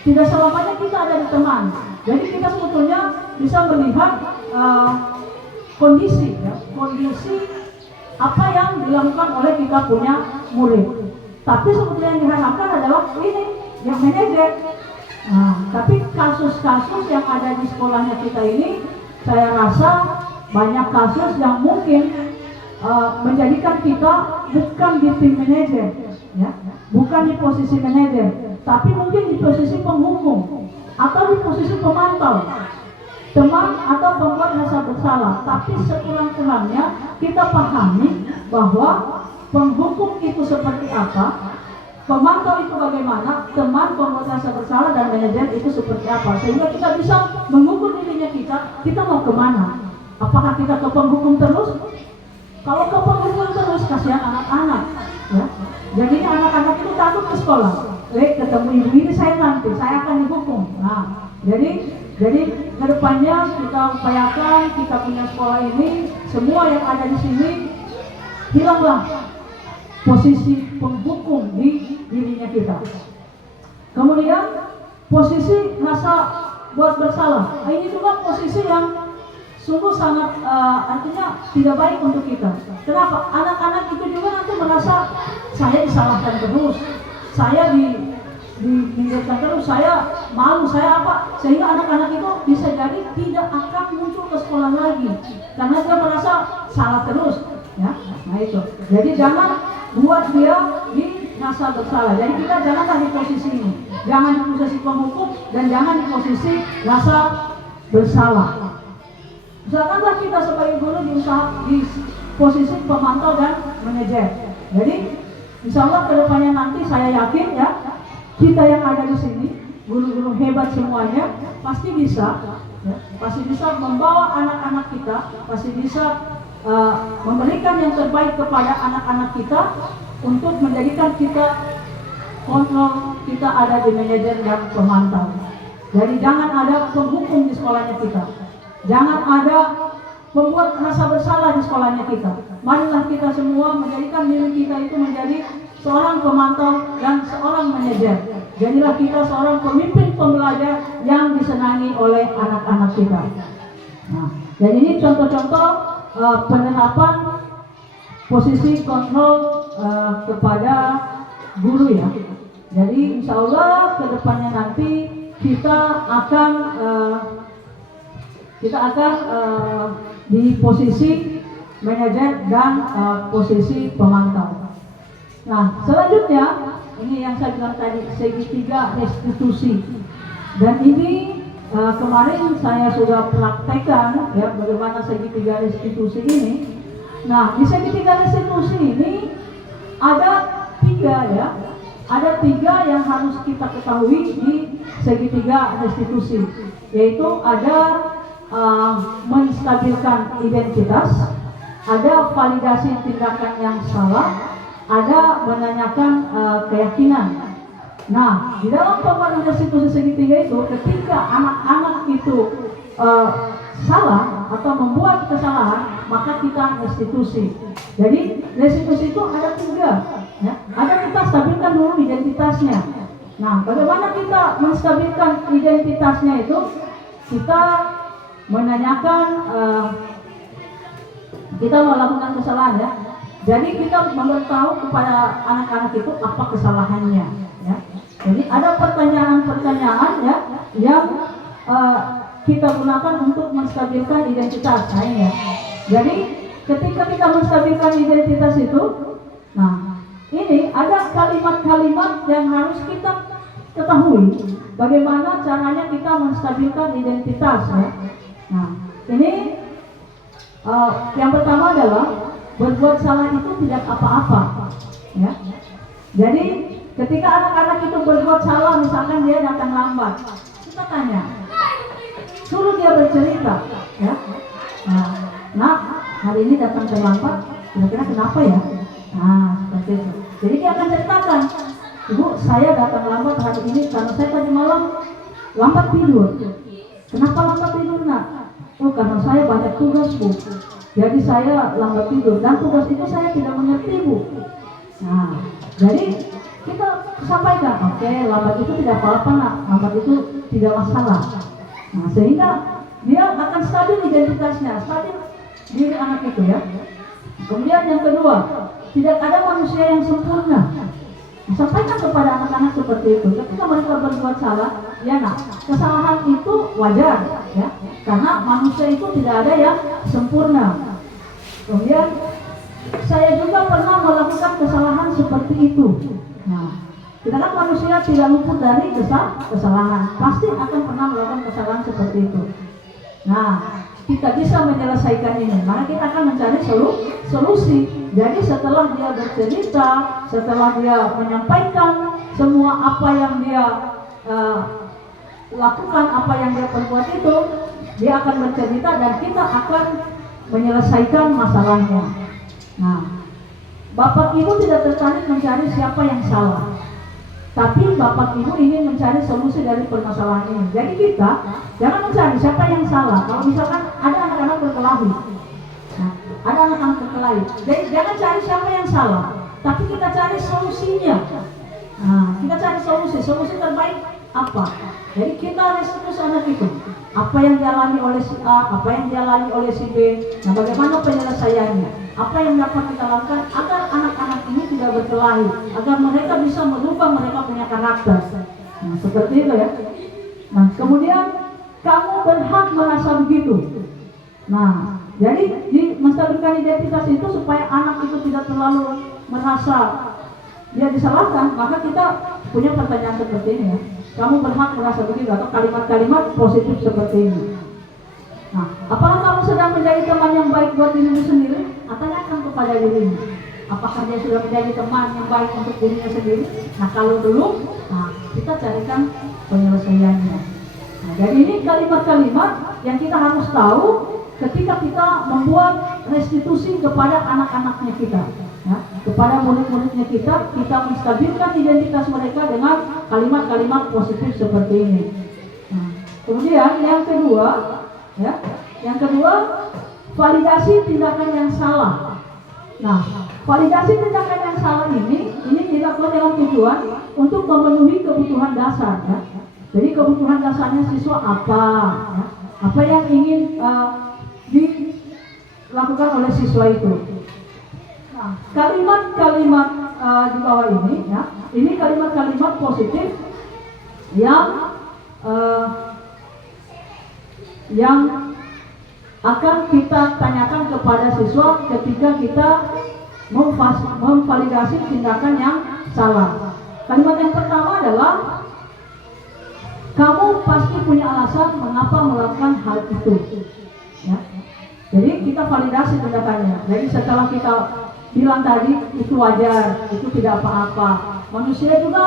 Tidak selamanya kita ada di teman. Jadi kita sebetulnya bisa melihat kondisi apa yang dilakukan oleh kita punya murid. Tapi sebetulnya yang diharapkan adalah ini yang manajer. Nah, tapi kasus-kasus yang ada di sekolahnya kita ini, saya rasa banyak kasus yang mungkin menjadikan kita bukan di tim manajer, ya, bukan di posisi manajer, tapi mungkin di posisi penghukum atau di posisi pemantau, teman atau pembuat rasa bersalah. Tapi sekurang-kurangnya kita pahami bahwa penghukum itu seperti apa, pemantau itu bagaimana, teman, pembuat rasa bersalah dan manajer itu seperti apa, sehingga kita bisa mengukur dirinya kita mau kemana. Apakah kita ke penghukum terus? Kalau ke penghukum terus, kasihan anak-anak, ya. Jadi anak-anak itu takut ke sekolah. Ketemu ibu ini saya akan dihukum. Nah, jadi kedepannya kita upayakan kita punya sekolah ini, semua yang ada di sini hilanglah posisi penghukum di dirinya kita. Kemudian posisi rasa buat bersalah. Ini juga posisi yang sungguh sangat artinya tidak baik untuk kita. Kenapa? Anak-anak itu juga nanti merasa saya disalahkan terus, saya diingatkan terus, saya malu, saya apa, sehingga anak-anak itu bisa jadi tidak akan muncul ke sekolah lagi karena dia merasa salah terus, ya. Nah itu. Jadi jangan buat dia di rasa bersalah. Jadi kita janganlah di posisi ini, jangan di posisi penghukum dan jangan di posisi rasa bersalah. Janganlah kita sebagai guru di posisi pemantau dan manajer. Jadi insya Allah kedepannya nanti saya yakin ya, kita yang ada di sini, guru-guru hebat semuanya, pasti bisa membawa anak-anak kita, pasti bisa memberikan yang terbaik kepada anak-anak kita untuk menjadikan kita kontrol kita ada di manajer dan pemantau. Jadi jangan ada penghukum di sekolahnya kita. Jangan ada membuat rasa bersalah di sekolahnya kita. Marilah kita semua menjadikan diri kita itu menjadi seorang pemantau dan seorang manajer. Jadilah kita seorang pemimpin pembelajar yang disenangi oleh anak-anak kita. Nah, dan ini contoh-contoh penerapan posisi kontrol kepada guru ya. Jadi insya Allah kedepannya nanti kita akan kita akan di posisi manajer dan posisi pemantau. Nah, selanjutnya ini yang saya bilang tadi, segitiga restitusi. Dan ini kemarin saya sudah praktekkan ya bagaimana segitiga restitusi ini. Nah, di segitiga restitusi ini ada tiga ya, ada tiga yang harus kita ketahui di segitiga restitusi, yaitu ada menstabilkan identitas, ada validasi tindakan yang salah, ada menanyakan keyakinan. Nah, di dalam pembangunan restitusi segitiga itu, ketika anak-anak itu salah atau membuat kesalahan, maka kita restitusi. Jadi restitusi itu ada tiga, ya. Ada kita stabilkan dulu identitasnya. Nah, bagaimana kita menstabilkan identitasnya itu? Kita menanyakan, kita melakukan kesalahan ya. Jadi kita memberitahu kepada anak-anak itu apa kesalahannya, ya. Jadi ada pertanyaan-pertanyaan ya yang kita gunakan untuk menstabilkan identitas, ya. Jadi ketika kita menstabilkan identitas itu, nah ini ada kalimat-kalimat yang harus kita ketahui. Bagaimana caranya kita menstabilkan identitas, ya. Nah ini yang pertama adalah berbuat salah itu tidak apa-apa, ya. Jadi ketika anak-anak itu berbuat salah, misalkan dia datang lambat, kita tanya, suruh dia bercerita, ya. Nah, hari ini datang terlambat, kira-kira kenapa ya? Nah, seperti itu. Jadi dia akan ceritakan, Ibu, saya datang lambat hari ini karena saya tadi malam lambat tidur. Kenapa lambat tidur, Nak? Oh, karena saya banyak tugas, Bu. Jadi saya lambat tidur dan tugas itu saya tidak mengerti, Bu. Nah, jadi kita sampaikan, oke, lambat itu tidak apa-apa, Nak. Lambat itu tidak masalah. Nah, sehingga dia akan stabil identitasnya, stabil diri anak itu, ya. Kemudian yang kedua, tidak ada manusia yang sempurna. Sampaikan kepada anak-anak seperti itu. Ketika mereka berbuat salah, ya Nak, kesalahan itu wajar, ya. Karena manusia itu tidak ada yang sempurna. Kemudian saya juga pernah melakukan kesalahan seperti itu. Nah, kita kan manusia tidak luput dari kesalahan. Pasti akan pernah melakukan kesalahan seperti itu. Nah, kita bisa menyelesaikan ini. Maka kita akan mencari solusi. Jadi setelah dia bercerita, setelah dia menyampaikan semua apa yang dia lakukan, apa yang dia perbuat itu, dia akan bercerita dan kita akan menyelesaikan masalahnya. Nah, Bapak Ibu tidak tertarik mencari siapa yang salah, tapi Bapak Ibu ingin mencari solusi dari permasalahan ini. Jadi kita jangan mencari siapa yang salah. Kalau misalkan ada anak-anak berkelahi, nah, ada anak-anak berkelahi, jadi jangan cari siapa yang salah, tapi kita cari solusinya. Nah, kita cari solusi terbaik apa? Jadi kita restitusi anak itu, apa yang dialami oleh si A, apa yang dialami oleh si B, nah bagaimana penyelesaiannya, apa yang dapat kita lakukan agar anak-anak ini tidak berkelahi, agar mereka bisa merubah mereka punya karakter. Nah, seperti itu ya. Nah, kemudian kamu berhak merasa begitu. Nah, jadi di menstabilkan identitas itu supaya anak itu tidak terlalu merasa dia disalahkan, maka kita punya pertanyaan seperti ini ya. Kamu berhak merasa begitu, atau kalimat-kalimat positif seperti ini. Nah, apakah kamu sedang menjadi teman yang baik buat dirimu sendiri? Tanyakan kepada dirimu, apakah dia sudah menjadi teman yang baik untuk dirinya sendiri? Nah, kalau belum, nah kita carikan penyelesaiannya. Nah, jadi ini kalimat-kalimat yang kita harus tahu ketika kita membuat restitusi kepada anak-anaknya kita, ya, kepada murid-muridnya kita menstabilkan identitas mereka dengan kalimat-kalimat positif seperti ini. Nah, kemudian yang kedua, ya, validasi tindakan yang salah. Nah, validasi tindakan yang salah ini dilakukan dengan tujuan untuk memenuhi kebutuhan dasar, ya. Jadi kebutuhan dasarnya siswa apa, ya, apa yang ingin dilakukan oleh siswa itu. Nah, kalimat-kalimat di bawah ini, ya, ini kalimat-kalimat positif yang akan kita tanyakan kepada siswa ketika kita memvalidasi tindakan yang salah. Kalimat yang pertama adalah kamu pasti punya alasan mengapa melakukan hal itu. Ya. Jadi kita validasi tindakannya. Jadi setelah kita bilang tadi itu wajar, itu tidak apa-apa. Manusia juga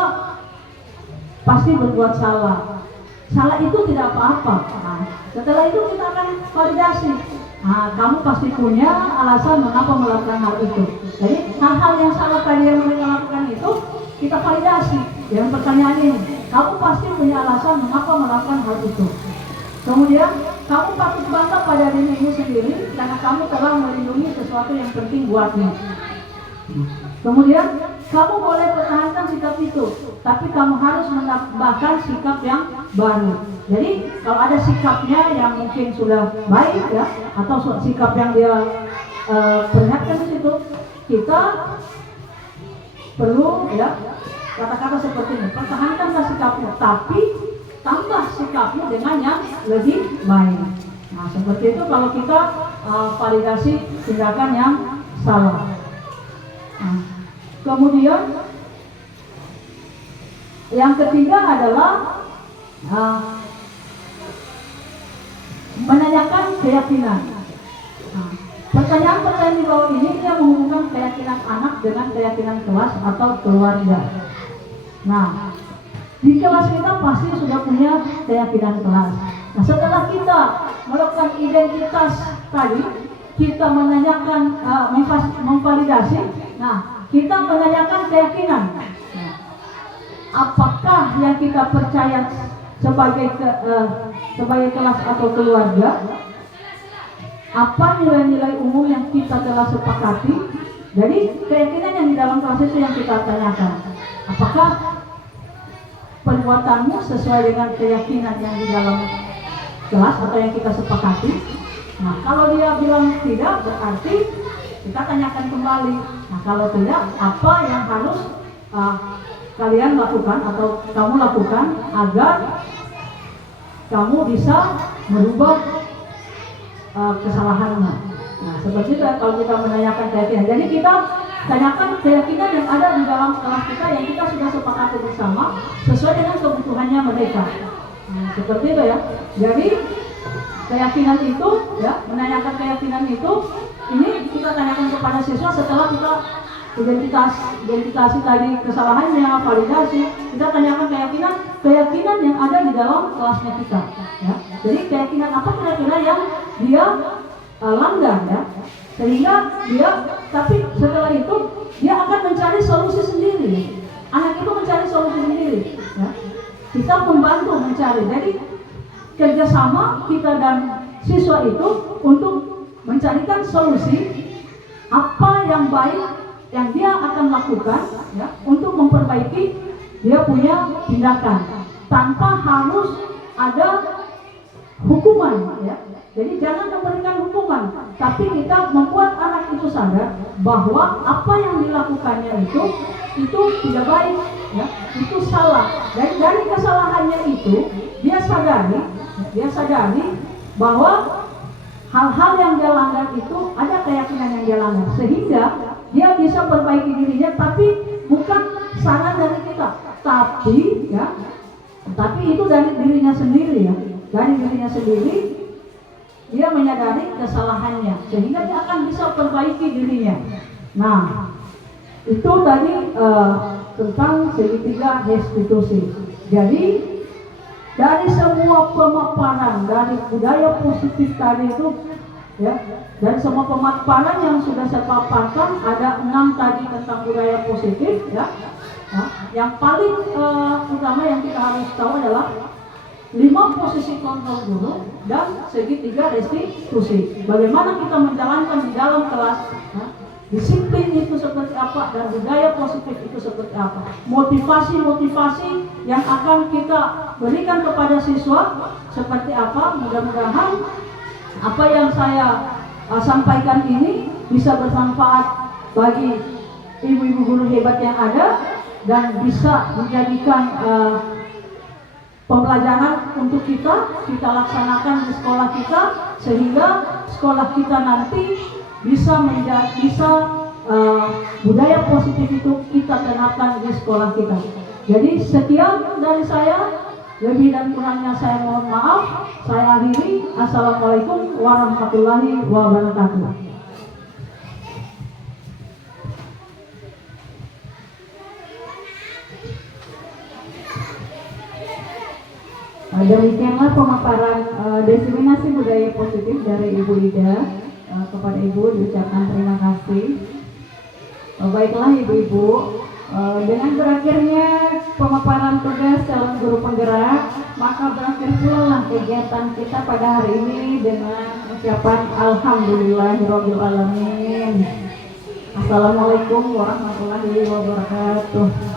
pasti berbuat salah. Salah itu tidak apa-apa. Nah, setelah itu kita akan validasi. Nah, kamu pasti punya alasan mengapa melakukan hal itu. Jadi hal-hal yang salah tadi yang mereka lakukan itu kita validasi. Yang pertanyaan ini, kamu pasti punya alasan mengapa melakukan hal itu. Kemudian kamu patut bangga pada dirimu sendiri karena kamu telah melindungi sesuatu yang penting buatmu. Kemudian kamu boleh pertahankan sikap itu, tapi kamu harus menambahkan sikap yang baru. Jadi kalau ada sikapnya yang mungkin sudah baik ya, atau sikap yang dia perlihatkan di situ, kita perlu ya kata-kata seperti ini, pertahankanlah sikapmu, tapi tambah sikapmu dengan yang lebih baik. Nah seperti itu kalau kita validasi tindakan yang salah. Nah, kemudian yang ketiga adalah menanyakan keyakinan. Nah, pertanyaan-pertanyaan di bawah ini dia menghubungkan keyakinan anak dengan keyakinan kelas atau keluarga. Nah, di kelas kita pasti sudah punya keyakinan kelas. Nah, setelah kita melakukan identitas tadi, kita menanyakan, memvalidasi. Nah, kita menanyakan keyakinan. Nah, apakah yang kita percaya sebagai kelas atau keluarga? Apa nilai-nilai umum yang kita telah sepakati? Jadi keyakinan yang di dalam kelas itu yang kita tanyakan. Apakah perbuatanmu sesuai dengan keyakinan yang di dalam kelas atau yang kita sepakati? Nah, kalau dia bilang tidak, berarti kita tanyakan kembali. Nah, kalau tidak, apa yang harus kalian lakukan atau kamu lakukan agar kamu bisa merubah kesalahannya? Nah, seperti itu kalau kita menanyakan keyakinan. Jadi kita tanyakan keyakinan yang ada di dalam kelas kita yang kita sudah sepakati bersama sesuai dengan kebutuhannya mereka. Nah, seperti itu ya. Jadi keyakinan itu ya, menanyakan keyakinan itu ini kita tanyakan kepada siswa setelah kita identifikasi tadi kesalahannya, validasi, kita tanyakan keyakinan yang ada di dalam kelasnya kita ya. Jadi keyakinan apa kira-kira yang dia langgar ya, sehingga dia, tapi setelah itu dia akan mencari solusi sendiri. Anak itu mencari solusi sendiri ya. Kita membantu mencari. Jadi kerjasama kita dan siswa itu untuk mencarikan solusi apa yang baik yang dia akan lakukan ya, untuk memperbaiki dia punya tindakan tanpa harus ada hukuman ya. Jadi jangan memberikan hukuman, tapi kita membuat anak itu sadar bahwa apa yang dilakukannya itu tidak baik ya, itu salah. Dan dari kesalahannya itu dia sadari bahwa hal-hal yang dia langgar itu ada keyakinan yang dia langgar, sehingga dia bisa perbaiki dirinya, tapi bukan saran dari kita, tapi itu dari dirinya sendiri ya. Dari dirinya sendiri dia menyadari kesalahannya, sehingga dia akan bisa perbaiki dirinya. Nah, itu tadi tentang segitiga restitusi. Jadi dari semua pemaparan dari budaya positif tadi itu ya, dan semua pemaparan yang sudah saya paparkan ada 6 tadi tentang budaya positif ya. Nah, yang paling utama yang kita harus tahu adalah 5 posisi kontrol guru dan segitiga restitusi. Bagaimana kita menjalankan di dalam kelas ya, disiplin itu seperti apa dan budaya positif itu seperti apa, motivasi yang akan kita berikan kepada siswa seperti apa. Mudah-mudahan apa yang saya sampaikan ini bisa bermanfaat bagi ibu-ibu guru hebat yang ada dan bisa menjadikan pembelajaran untuk kita laksanakan di sekolah kita, sehingga sekolah kita nanti bisa budaya positif itu kita terapkan di sekolah kita. Jadi sekian dari saya, lebih dan kurangnya saya mohon maaf. Saya akhiri. Assalamualaikum warahmatullahi wabarakatuh. Demikianlah pemaparan diseminasi budaya positif dari Ibu Ida. Kepada Ibu diucapkan terima kasih. Baiklah Ibu-Ibu, dengan berakhirnya pemaparan tugas calon guru penggerak, maka berakhir pula lah kegiatan kita pada hari ini dengan ucapan Alhamdulillahirabbil alamin. Assalamualaikum warahmatullahi wabarakatuh.